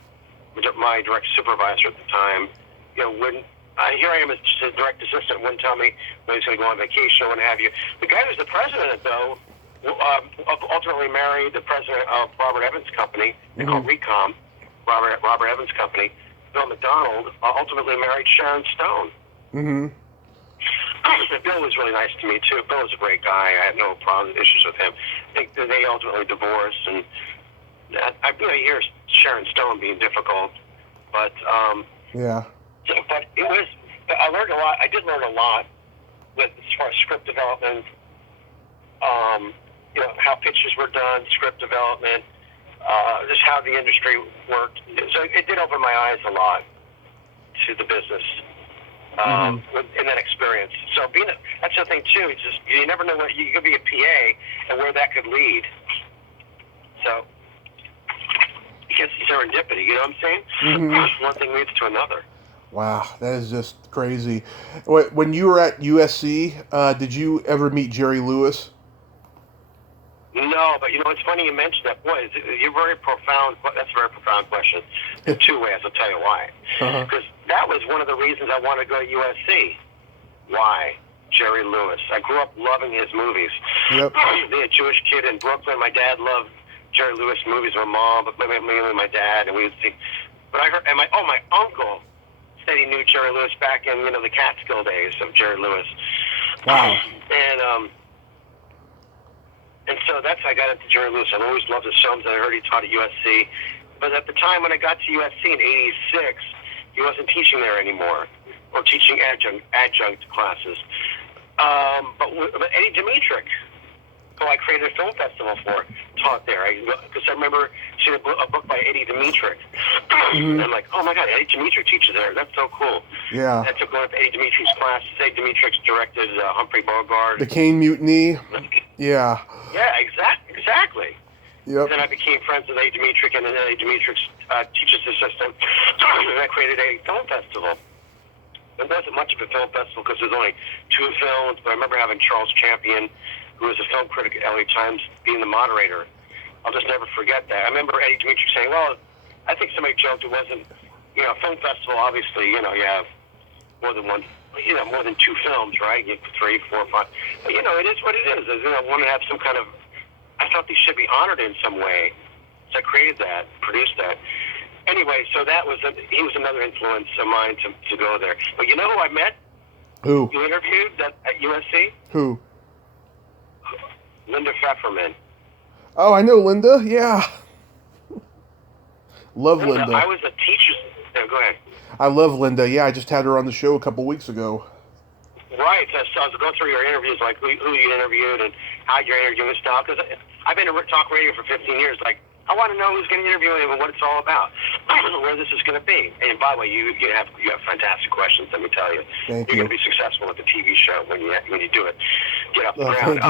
my direct supervisor at the time, you know, here I am as a direct assistant, wouldn't tell me when he's going to go on vacation or what have you. The guy who's the president, though, ultimately married the president of Robert Evans' company, they call Recom, Robert Evans' company, Bill McDonald, ultimately married Sharon Stone. Bill was really nice to me, too. Bill was a great guy. I had no problems, issues with him. I think that they ultimately divorced, and I really hear Sharon Stone being difficult, but yeah. But it was. I learned a lot. I did learn a lot as far as script development. You know, how pitches were done, script development, just how the industry worked. So it did open my eyes a lot to the business in that experience. So that's the thing too. It's just you never know what you could be a PA and where that could lead. So. It's serendipity, you know what I'm saying? One thing leads to another. Wow, that is just crazy. When you were at USC, did you ever meet Jerry Lewis? No, but you know, it's funny you mentioned that. Boy, you're very profound. That's a very profound question. In 2 ways, I'll tell you why. Because that was one of the reasons I wanted to go to USC. Why? Jerry Lewis. I grew up loving his movies. Yep. Being a Jewish kid in Brooklyn, my dad loved Jerry Lewis movies. My mom, but mainly my dad, and we would see. But I heard, and my uncle said he knew Jerry Lewis back in the Catskill days of Jerry Lewis. Wow. And so that's how I got into Jerry Lewis. I always loved his films, and I heard he taught at USC. But at the time when I got to USC in '86, he wasn't teaching there anymore, or teaching adjunct classes. But Eddie Dimitrick, who I created a film festival for, taught there. Because I remember seeing a book by Eddie Dimitrick. And I'm like, oh my God, Eddie Dimitrick teaches there. That's so cool. Yeah. I took one of Eddie Dimitrick's classes. Eddie Dimitrick directed Humphrey Bogart. The Cane Mutiny. Yeah. Yeah, exactly. Yep. Then I became friends with Eddie Dimitrick, and then Eddie Dimitrick's teacher's assistant, and I created a film festival. It wasn't much of a film festival because there's only 2 films, but I remember having Charles Champion, who was a film critic at LA Times, being the moderator. I'll just never forget that. I remember Eddie Dimitrick saying, well, I think somebody joked it wasn't, a film festival, obviously, you have more than one, more than 2 films, right? You have 3, 4, 5. But, it is what it is. I want to have some kind of, I thought these should be honored in some way. So I created that, produced that. Anyway, so he was another influence of mine to go there. But you know who I met? Who? You interviewed at USC? Who? Linda Pfefferman. Oh, I know Linda. Yeah. Love Linda. I was a teacher. Go ahead. I love Linda. Yeah, I just had her on the show a couple weeks ago. Right. So I was going through your interviews, like who you interviewed and how your interviewing style. Because I've been in talk radio for 15 years. Like, I want to know who's going to interview him and what it's all about, where this is going to be. And by the way, you have fantastic questions. Let me tell you, Thank you're you. going to be successful with the TV show when you do it. Get off the ground.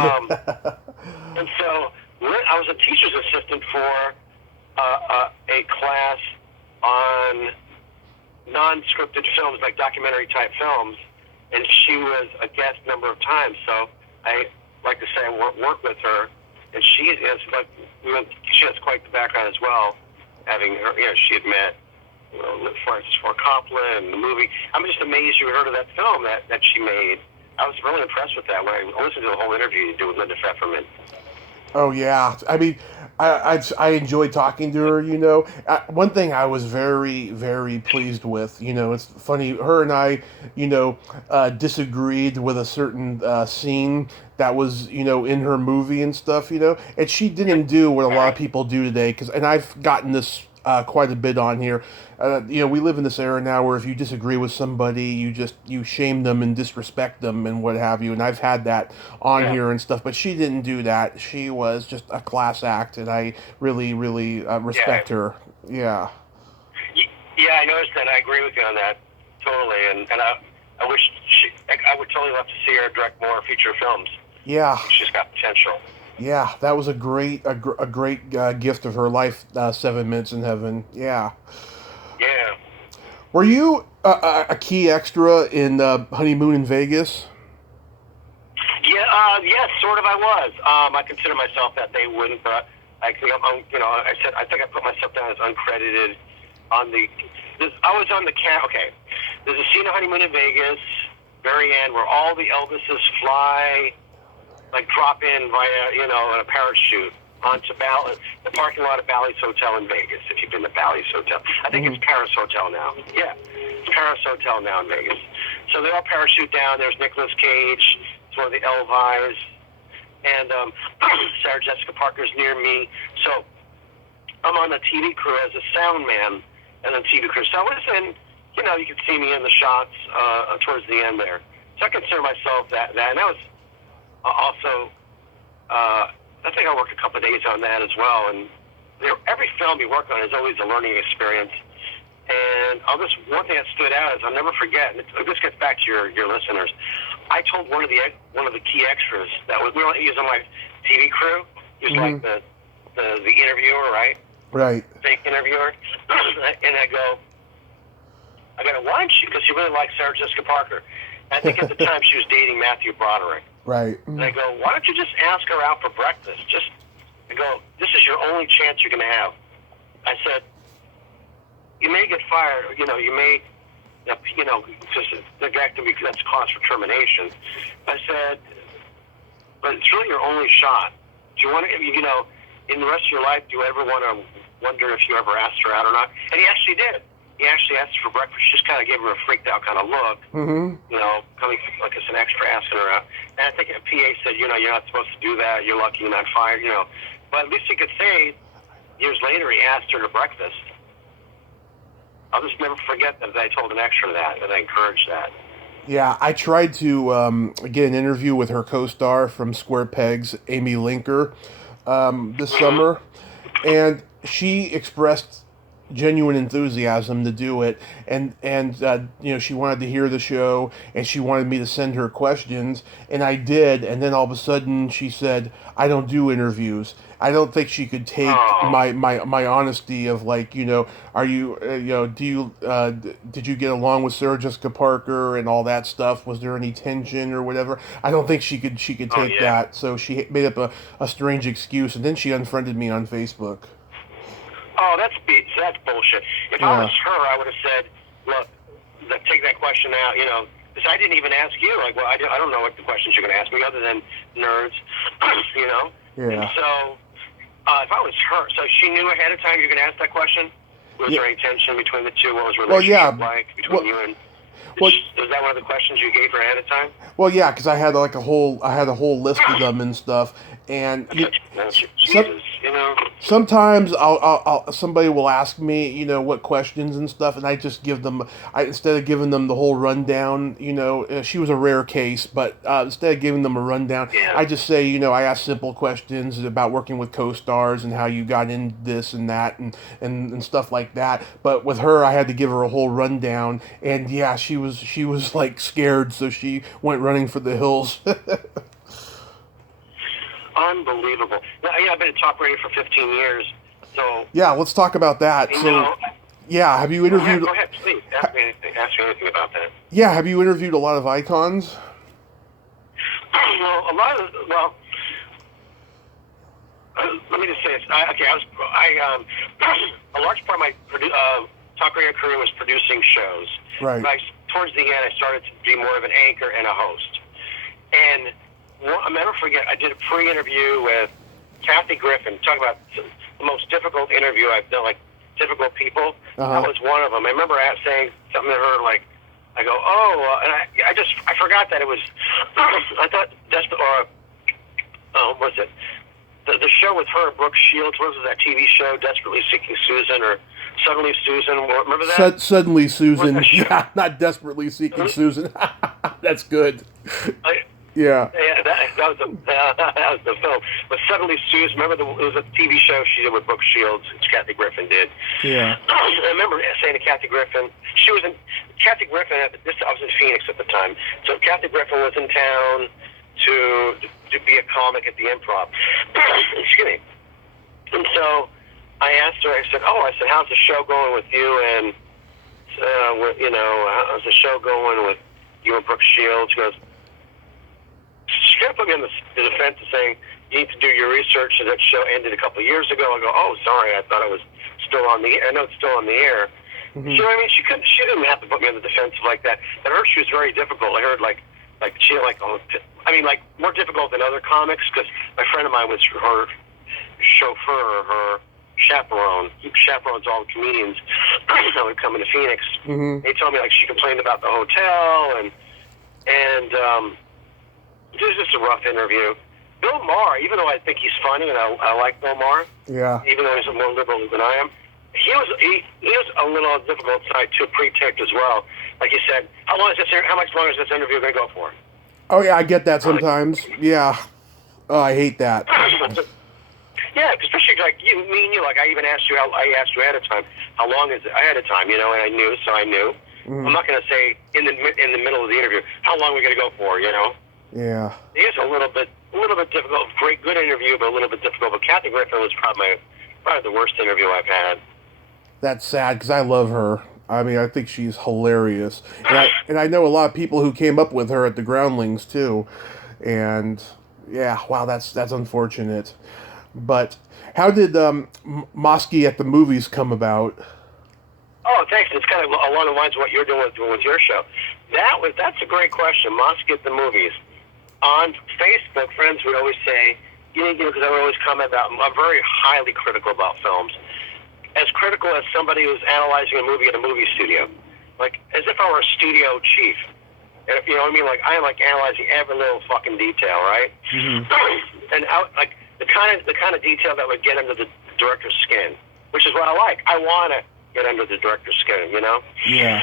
And so I was a teacher's assistant for a class on non-scripted films, like documentary type films, and she was a guest a number of times. So I like to say I worked with her, and she has quite the background as well, having her. She had met Francis Ford Coppola and the movie. I'm just amazed you heard of that film that she made. I was really impressed with that when I listened to the whole interview you did with Linda Pfefferman. Oh yeah, I mean, I enjoyed talking to her. One thing I was very, very pleased with. It's funny. Her and I, disagreed with a certain scene that was, in her movie and stuff. And she didn't do what a lot of people do today. And I've gotten this quite a bit on here. We live in this era now where if you disagree with somebody, you shame them and disrespect them and what have you. And I've had that on here and stuff, but she didn't do that. She was just a class act, and I really, really respect her. Yeah. Yeah, I noticed that. I agree with you on that totally. And I wish I would totally love to see her direct more feature films. Yeah. She's got potential. Yeah, that was a great gift of her life. 7 Minutes in Heaven. Yeah. Yeah. Were you a key extra in Honeymoon in Vegas? Yeah. Yes, sort of. I was. I consider myself that. They wouldn't, but I think I think I put myself down as uncredited on the. I was on the Okay. There's a scene of Honeymoon in Vegas, very end, where all the Elvises fly. Like drop in via, in a parachute onto the parking lot of Bally's Hotel in Vegas, if you've been to Bally's Hotel. I think it's Paris Hotel now. Yeah, it's Paris Hotel now in Vegas. So they all parachute down. There's Nicolas Cage. It's one of the Elvis. And Sarah Jessica Parker's near me. So I'm on the TV crew as a sound man and the TV crew. So I was in, you can see me in the shots towards the end there. So I consider myself that. And that was also, I think I worked a couple of days on that as well. And every film you work on is always a learning experience. And one thing that stood out is I'll never forget. And this gets back to your listeners. I told one of the key extras that he was on my TV crew. He was like the interviewer, right? Right. Fake interviewer. And I go, why don't you? Because he really liked Sarah Jessica Parker. I think at the time she was dating Matthew Broderick. Right. And I go, why don't you just ask her out for breakfast? I go, this is your only chance you're going to have. I said, you may get fired, you may because that's cause for termination. I said, but it's really your only shot. Do you want to, in the rest of your life, do you ever want to wonder if you ever asked her out or not? And he actually did. He actually asked her for breakfast. She just kind of gave her a freaked out kind of look, coming like it's an extra asking her out. And I think a PA said, you're not supposed to do that. You're lucky you're not fired, But at least he could say, years later, he asked her to breakfast. I'll just never forget that I told an extra that I encouraged that. Yeah, I tried to get an interview with her co-star from Square Pegs, Amy Linker, this summer, and she expressed genuine enthusiasm to do it, and she wanted to hear the show, and she wanted me to send her questions, and I did, and then all of a sudden she said, I don't do interviews. I don't think she could take my honesty of are you did you get along with Sarah Jessica Parker and all that stuff? Was there any tension or whatever? I don't think she could take that. So she made up a strange excuse, and then she unfriended me on Facebook. Oh, that's bullshit. If I was her, I would have said, look, take that question out, because I didn't even ask you. Like, well, I don't know what the questions you're going to ask me other than nerds, Yeah. And so, if I was her, so she knew ahead of time you're going to ask that question? Was there any tension between the two? What was the relationship like between you and... Was that one of the questions you gave her ahead of time? Well, yeah, because I had a whole list of them and stuff, and sometimes somebody will ask me, what questions and stuff, and I just give them. Instead of giving them the whole rundown, she was a rare case, but instead of giving them a rundown, I just say, I ask simple questions about working with co-stars and how you got into this and that and stuff like that. But with her, I had to give her a whole rundown, and yeah, she was like scared, so she went running for the hills. Unbelievable. I've been a top rater for 15 years, so... Yeah, let's talk about that. Yeah, have you interviewed... Go ahead, please. Ask me anything about that. Yeah, have you interviewed a lot of icons? Let me just say this. A large part of my top rater career was producing shows. Right. Towards the end, I started to be more of an anchor and a host. And I'll never forget, I did a pre-interview with Kathy Griffin. Talk about the most difficult interview I've done, like difficult people. Uh-huh. That was one of them. I remember saying something to her like, I go, and I forgot that it was, I thought, what was it? The show with her, Brooke Shields, what was that TV show, Desperately Seeking Susan, or Suddenly Susan, remember that? Suddenly Susan, yeah, not Desperately Seeking Susan. That's good. Yeah, that was the film. But Suddenly Susan, remember it was a TV show she did with Brooke Shields, which Kathy Griffin did. Yeah. I remember saying to Kathy Griffin, Kathy Griffin, I was in Phoenix at the time, so Kathy Griffin was in town to be a comic at the Improv. Excuse me. And so I asked her, I said, how's the show going with you and, how's the show going with you and Brooke Shields? She goes, she kind of put me on the defense of saying, you need to do your research, and that show ended a couple of years ago. I go, sorry, I thought it was still on the air. I know it's still on the air. Mm-hmm. You know what I mean? She didn't have to put me on the defensive like that. I heard she was very difficult. I heard more difficult than other comics, because my friend of mine was her chauffeur, her chaperone. He chaperones all the comedians that would come into Phoenix. Mm-hmm. He told me she complained about the hotel and it was just a rough interview. Bill Maher, even though I think he's funny and I like Bill Maher, even though he's more liberal than I am, he was a little on the difficult side too, pre-taped as well. Like you said, how much longer is this interview going to go for? Oh yeah, I get that sometimes. Yeah. Oh, I hate that. Yeah, especially me and you. I even asked you. I asked you ahead of time. How long is it ahead of time? And I knew, so I knew. Mm-hmm. I'm not going to say in the middle of the interview how long we're going to go for. Yeah. It is a little bit difficult. Good interview, but a little bit difficult. But Kathy Griffin was probably the worst interview I've had. That's sad, because I love her. I mean, I think she's hilarious, and I know a lot of people who came up with her at the Groundlings too, and yeah, wow, that's unfortunate. But how did Mosky at the movies come about? Oh, thanks. It's kind of along the lines of what you're doing with your show. That's a great question. Mosky at the movies. On Facebook, friends would always say, because I would always comment about, I'm very highly critical about films. As critical as somebody who's analyzing a movie at a movie studio. Like, as if I were a studio chief. And you know what I mean? Like, I am like analyzing every little fucking detail, right? Mm-hmm. And like the kind of detail that would get under the director's skin, which is what I like. I want to get under the director's skin, you know? Yeah.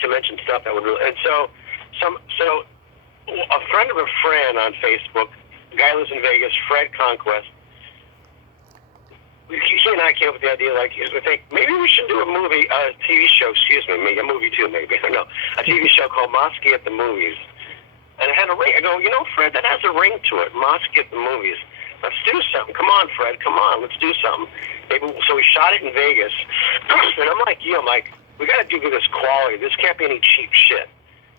To mention stuff that would really, and so a friend of a friend on Facebook, a guy who lives in Vegas, Fred Conquest. He and I came up with the idea, like, we think maybe we should do a TV show, a movie too, maybe, I don't know, a TV show called Mosky at the Movies. And it had a ring. I go, Fred, that has a ring to it, Mosky at the Movies. Let's do something. Come on, Fred, come on, let's do something. So we shot it in Vegas, and I'm like, we got to do this quality. This can't be any cheap shit.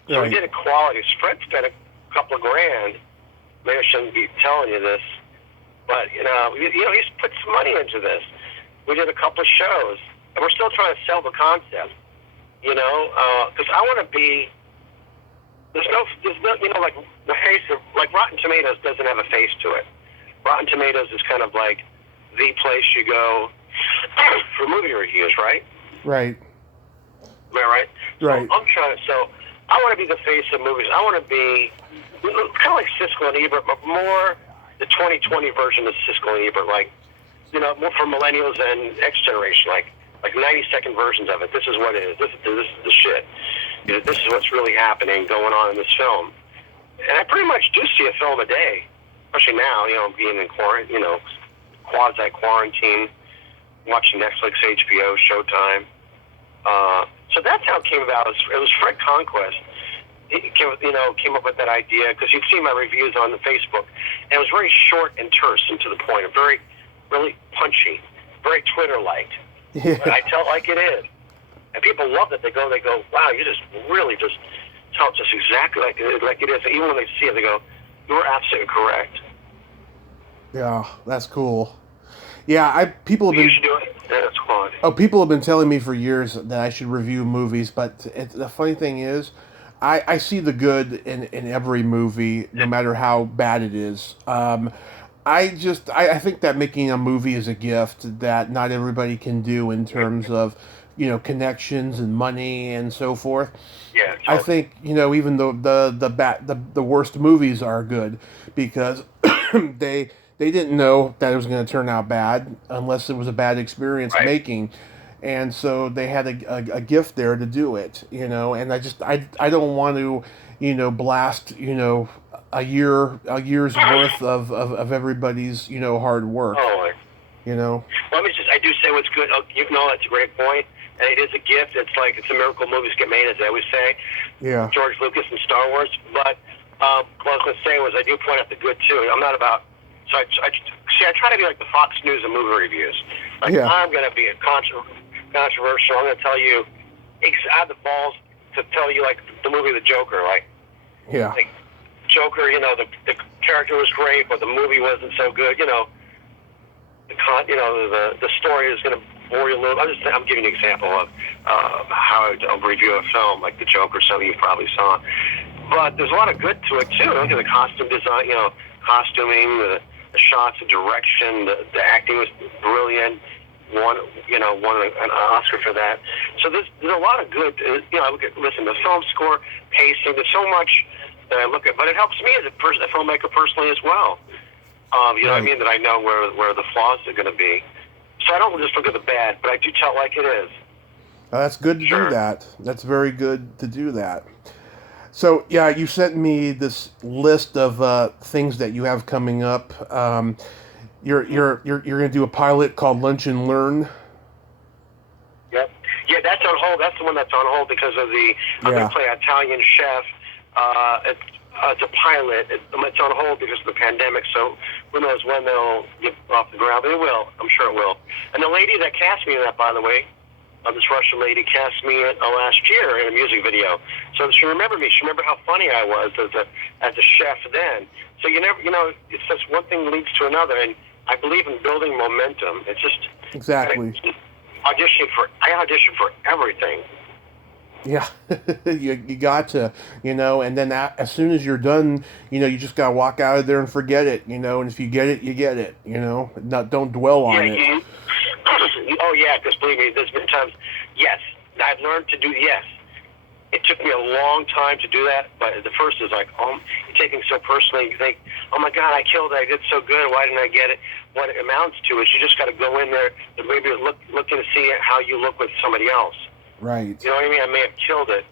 So we did it quality. Fred spent a couple of grand. Maybe I shouldn't be telling you this. But, he's put some money into this. We did a couple of shows, and we're still trying to sell the concept, because I want to be, there's no, like, the face of, like, Rotten Tomatoes doesn't have a face to it. Rotten Tomatoes is kind of like the place you go for movie reviews, right? Right. Am I right? Right. So I want to be the face of movies. I want to be kind of like Siskel and Ebert, but more the 2020 version of Siskel and Ebert, like, more for millennials and X generation, like 90-second versions of it. This is what it is. This is the shit. This is what's really happening, going on in this film. And I pretty much do see a film a day, especially now, being in quasi-quarantine, watching Netflix, HBO, Showtime. So that's how it came about. It was Fred Conquest. He came up with that idea, because you'd see my reviews on the Facebook, and it was very short and terse and to the point, and very, really punchy, very Twitter-like. Yeah. But I tell it like it is. And people love it. They go, wow, you just really just tell it just exactly like it is. And even when they see it, they go, you're absolutely correct. Yeah, that's cool. Yeah, people have been. You should do it. Yeah, that's quality. Oh, people have been telling me for years that I should review movies, but the funny thing is, I see the good in every movie, no matter how bad it is. I think that making a movie is a gift that not everybody can do in terms of, connections and money and so forth. Yeah. Totally. I think, even though the worst movies are good, because they didn't know that it was going to turn out bad unless it was a bad experience making. And so they had a gift there to do it, and I don't want to, blast, a year's worth of everybody's, hard work. Oh, Let me I do say what's good. That's a great point. And it is a gift. It's like, it's a miracle movies get made, as they always say. Yeah. George Lucas and Star Wars. But what I was going to say was, I do point out the good too. I'm not about, I try to be like the Fox News of movie reviews. Like, I'm going to be controversial. I'm going to tell you, I have the balls to tell you, like, the movie The Joker. Like Joker, the character was great, but the movie wasn't so good. The story is going to bore you a little. I'm giving you an example of how I'll review a film like The Joker, something you probably saw. But there's a lot of good to it too. Look at the costume design, costuming, the shots, the direction, the acting was brilliant. Won an Oscar for that. So there's a lot of good. Listen, the film score, pacing. There's so much that I look at, but it helps me as a filmmaker personally as well. What I mean? That I know where the flaws are going to be. So I don't just look at the bad, but I do tell it like it is. That's good to do that. That's very good to do that. So yeah, you sent me this list of things that you have coming up. You're going to do a pilot called Lunch and Learn. Yep. Yeah, that's on hold. That's the one that's on hold because of I'm going to play an Italian chef. It's a pilot. It's on hold because of the pandemic, so who knows when they'll get off the ground, but it will. I'm sure it will. And the lady that cast me in that, by the way, this Russian lady cast me last year in a music video. So she remembered me. She remembered how funny I was as a chef then. So you never, it's just one thing leads to another, and I believe in building momentum. It's just exactly. I auditioned for everything. Yeah, you got to, and then as soon as you're done, you just got to walk out of there and forget it, and if you get it, you get it, don't dwell on it. Oh, yeah, because believe me, there's been times, yes, I've learned to do yes. It took me a long time to do that, but the first is like, oh, you're taking so personally. You think, oh my God, I killed it. I did so good. Why didn't I get it? What it amounts to is you just got to go in there and maybe looking to see how you look with somebody else. Right. You know what I mean? I may have killed it,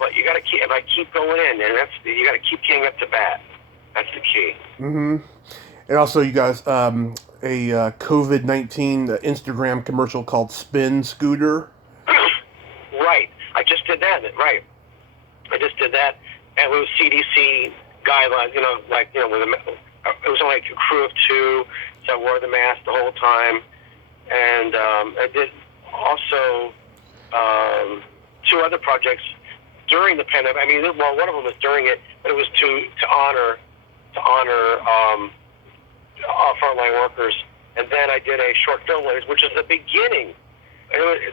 but you got to keep. If I keep going in, and you got to keep getting up to bat. That's the key. Mm-hmm. And also, you guys, a COVID-19 Instagram commercial called Spin Scooter. Right. I just did that. Right. I just did that, and it was CDC guidelines. It was only a crew of 2, so I wore the mask the whole time, and I did also 2 other projects during the pandemic. I mean, well, one of them was during it, but it was to honor frontline workers. And then I did a short film, which is the beginning.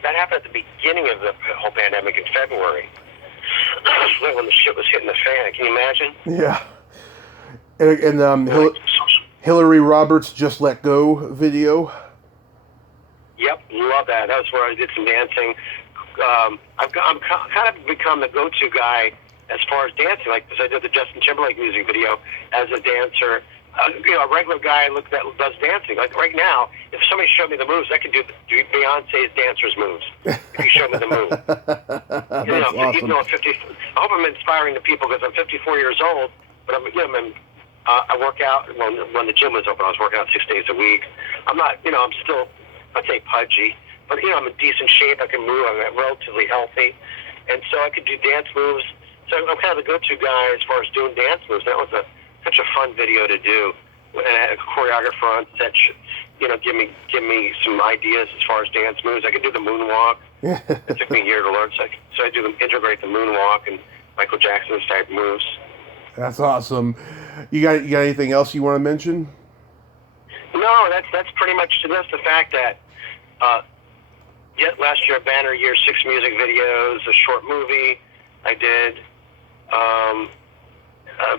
That happened at the beginning of the whole pandemic in February, when the shit was hitting the fan. Can you imagine? Yeah. And Hillary Roberts' Just Let Go video. Yep, love that. That was where I did some dancing. I'm kind of become the go-to guy as far as dancing, like, because I did the Justin Timberlake music video as a dancer. A regular guy that does dancing. Like right now, if somebody showed me the moves, I could do Beyonce's dancers moves. If you showed me the move. That's awesome. Even though I'm 50, I hope I'm inspiring the people because I'm 54 years old, but I work out. When the gym was open, I was working out 6 days a week. I'm not, I'm still, I'd say pudgy, but I'm in decent shape. I can move. I'm relatively healthy, and so I could do dance moves. So I'm kind of the go-to guy as far as doing dance moves. That was such a fun video to do. And I had a choreographer on set, give me some ideas as far as dance moves. I could do the moonwalk. It took me a year to learn, so I integrate the moonwalk and Michael Jackson's type moves. That's awesome. You got anything else you want to mention? No, that's pretty much that's the fact that last year, banner year, 6 music videos, a short movie I did.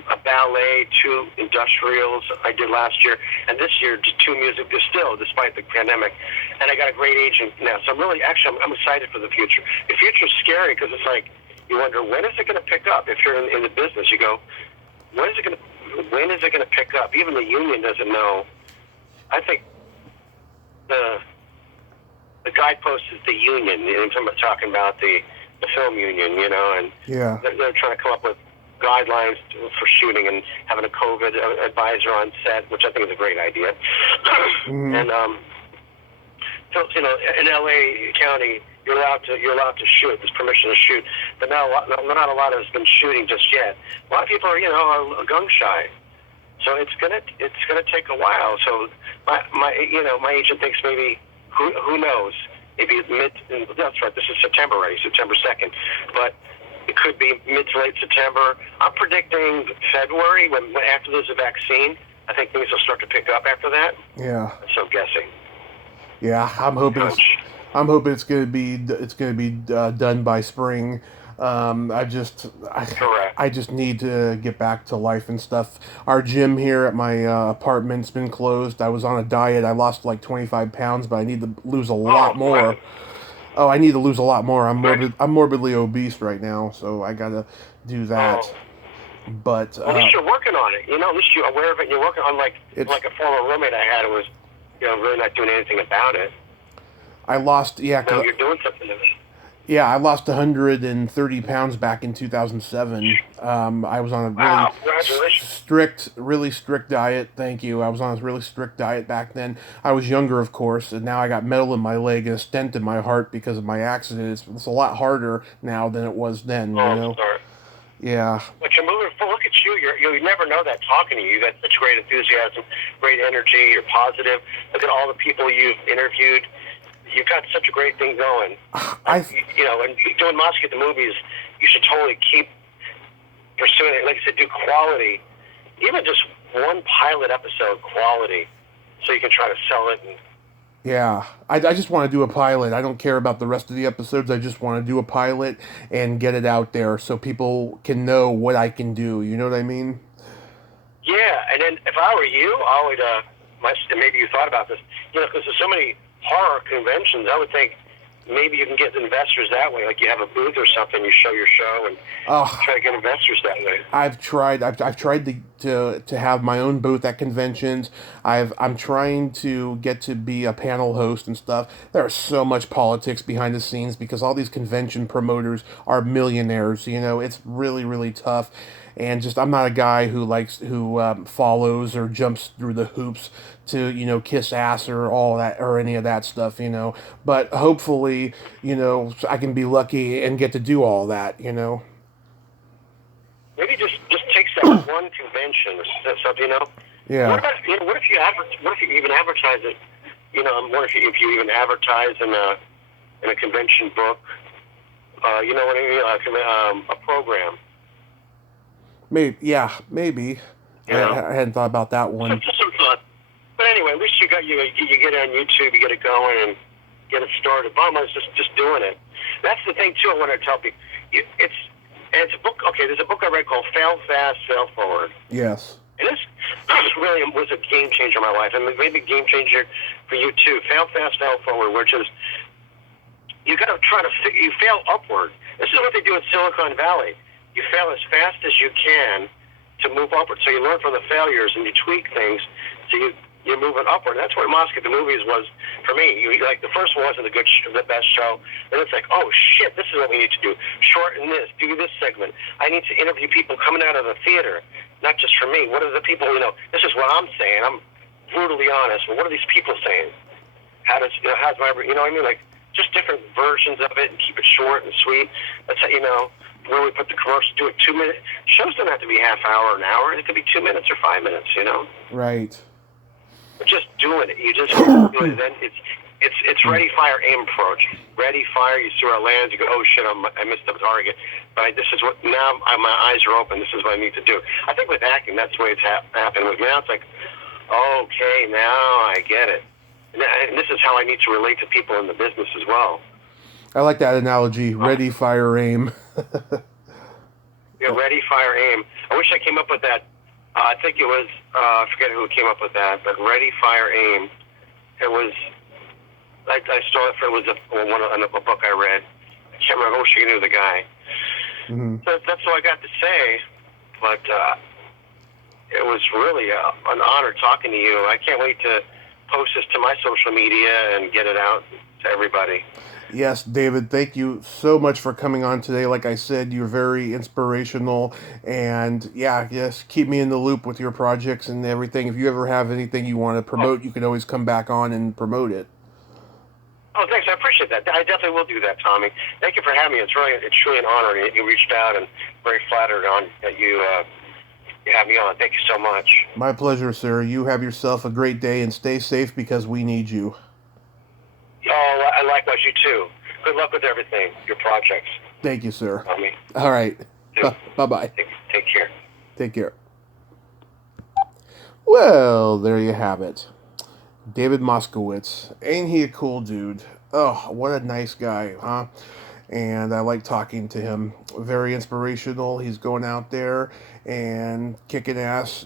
A ballet, 2 industrials I did last year, and this year just 2 music, still despite the pandemic. And I got a great agent now, so I'm excited for the future. The future's scary because it's like you wonder, when is it going to pick up? If you're in the business, you go, when is it going to pick up? Even the union doesn't know. I think the guidepost is the union. I'm talking about the film union, and yeah, they're trying to come up with guidelines for shooting and having a COVID advisor on set, which I think is a great idea. Mm-hmm. And so, in LA County, you're allowed to shoot. There's permission to shoot, but not a lot has been shooting just yet. A lot of people are gung shy, so it's gonna take a while. So my agent thinks maybe who knows, maybe that's right. This is September already, September 2nd, but it could be mid to late September. I'm predicting February, when after there's a vaccine. I think things will start to pick up after that. Yeah. So I'm guessing. Yeah, I'm hoping it's going to be done by spring. I just need to get back to life and stuff. Our gym here at my apartment's been closed. I was on a diet. I lost like 25 pounds, but I need to lose a lot more. Right. Oh, I need to lose a lot more. I'm morbidly obese right now, so I gotta do that. Oh. But at least you're working on it. At least you're aware of it. And you're working on like a former roommate I had who was, really not doing anything about it. I lost. Yeah. No, you're doing something to it. Yeah, I lost 130 pounds back in 2007. I was on a really strict diet. Thank you. I was on a really strict diet back then. I was younger, of course, and now I got metal in my leg and a stent in my heart because of my accident. It's a lot harder now than it was then. Sorry. Yeah. But you're moving forward. Look at you. You never know that talking to you. You got such great enthusiasm, great energy. You're positive. Look at all the people you've interviewed. You've got such a great thing going. And doing Moscow at the movies, you should totally keep pursuing it. Like I said, do quality. Even just one pilot episode quality, so you can try to sell it and Yeah, I just want to do a pilot. I don't care about the rest of the episodes. I just want to do a pilot and get it out there so people can know what I can do. You know what I mean? Yeah, and then if I were you, I would, maybe you thought about this, because there's so many horror conventions, I would think maybe you can get investors that way. Like you have a booth or something, you show your show and Oh, try to get investors that way. I've tried. I've tried to have my own booth at conventions. I'm trying to get to be a panel host and stuff. There's so much politics behind the scenes because all these convention promoters are millionaires. It's really really tough. And just I'm not a guy who follows or jumps through the hoops to kiss ass or all that or any of that stuff. But hopefully I can be lucky and get to do all that. Maybe just takes that one convention or something, Yeah. What about, what if you even advertise it? I wonder if you even advertise in a convention book, you know what I mean, a program. Maybe, yeah, maybe. I hadn't thought about that one. Just some thought. But anyway, at least you get it on YouTube, you get it going, and get it started. Bottom line is just doing it. That's the thing too. I want to tell people, it's a book. Okay, there's a book I read called "Fail Fast, Fail Forward." Yes. And this really was a game changer in my life, and maybe a game changer for you too. Fail fast, fail forward, which is you got to you fail upward. This is what they do in Silicon Valley. You fail as fast as you can to move upward. So you learn from the failures and you tweak things. So you're moving upward. That's what Moskowitz, the movies was for me. Like the first one wasn't the best show. Then it's like, oh shit, this is what we need to do. Shorten this, do this segment. I need to interview people coming out of the theater, not just for me. What are the people? This is what I'm saying. I'm brutally honest. But what are these people saying? How's my, what I mean? Like just different versions of it and keep it short and sweet. That's how, where we put the commercial, do it 2 minutes. Shows don't have to be half hour or an hour. It could be 2 minutes or 5 minutes. Right. But just doing it. You just do it. Then it's ready, fire, aim approach. Ready, fire. You see where it lands. You go, oh shit, I missed the target. But this is what now. My eyes are open. This is what I need to do. I think with acting, that's the way it's happened with me. Now it's like, okay, now I get it. And this is how I need to relate to people in the business as well. I like that analogy. Ready, fire, aim. Yeah, ready, fire, aim. I wish I came up with that. I think it was, I forget who came up with that, but ready, fire, aim. It was, I stole it from, a book I read. I can't remember, I wish I knew the guy. Mm-hmm. So that's all I got to say, but it was really an honor talking to you. I can't wait to post this to my social media and get it out to everybody. Yes, David, thank you so much for coming on today. Like I said, you're very inspirational. And yeah, yes, keep me in the loop with your projects and everything. If you ever have anything you want to promote, you can always come back on and promote it. Oh, thanks. I appreciate that. I definitely will do that, Tommy. Thank you for having me. It's truly an honor. You reached out and very flattered on that you have me on. Thank you so much. My pleasure, sir. You have yourself a great day and stay safe because we need you. Oh, I likewise, you too. Good luck with everything, your projects. Thank you, sir. Tommy. All right. Bye-bye. Take care. Take care. Well, there you have it. David Moskowitz. Ain't he a cool dude? Oh, what a nice guy, huh? And I like talking to him. Very inspirational. He's going out there and kicking ass,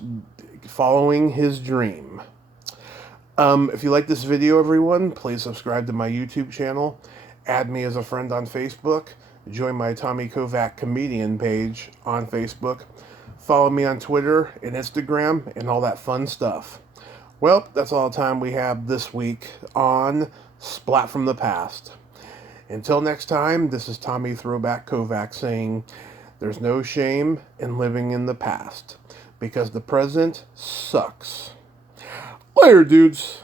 following his dream. If you like this video, everyone, please subscribe to my YouTube channel. Add me as a friend on Facebook. Join my Tommy Kovac comedian page on Facebook. Follow me on Twitter and Instagram and all that fun stuff. Well, that's all the time we have this week on Splat from the Past. Until next time, this is Tommy Throwback Kovac saying, there's no shame in living in the past, because the present sucks. Later, dudes.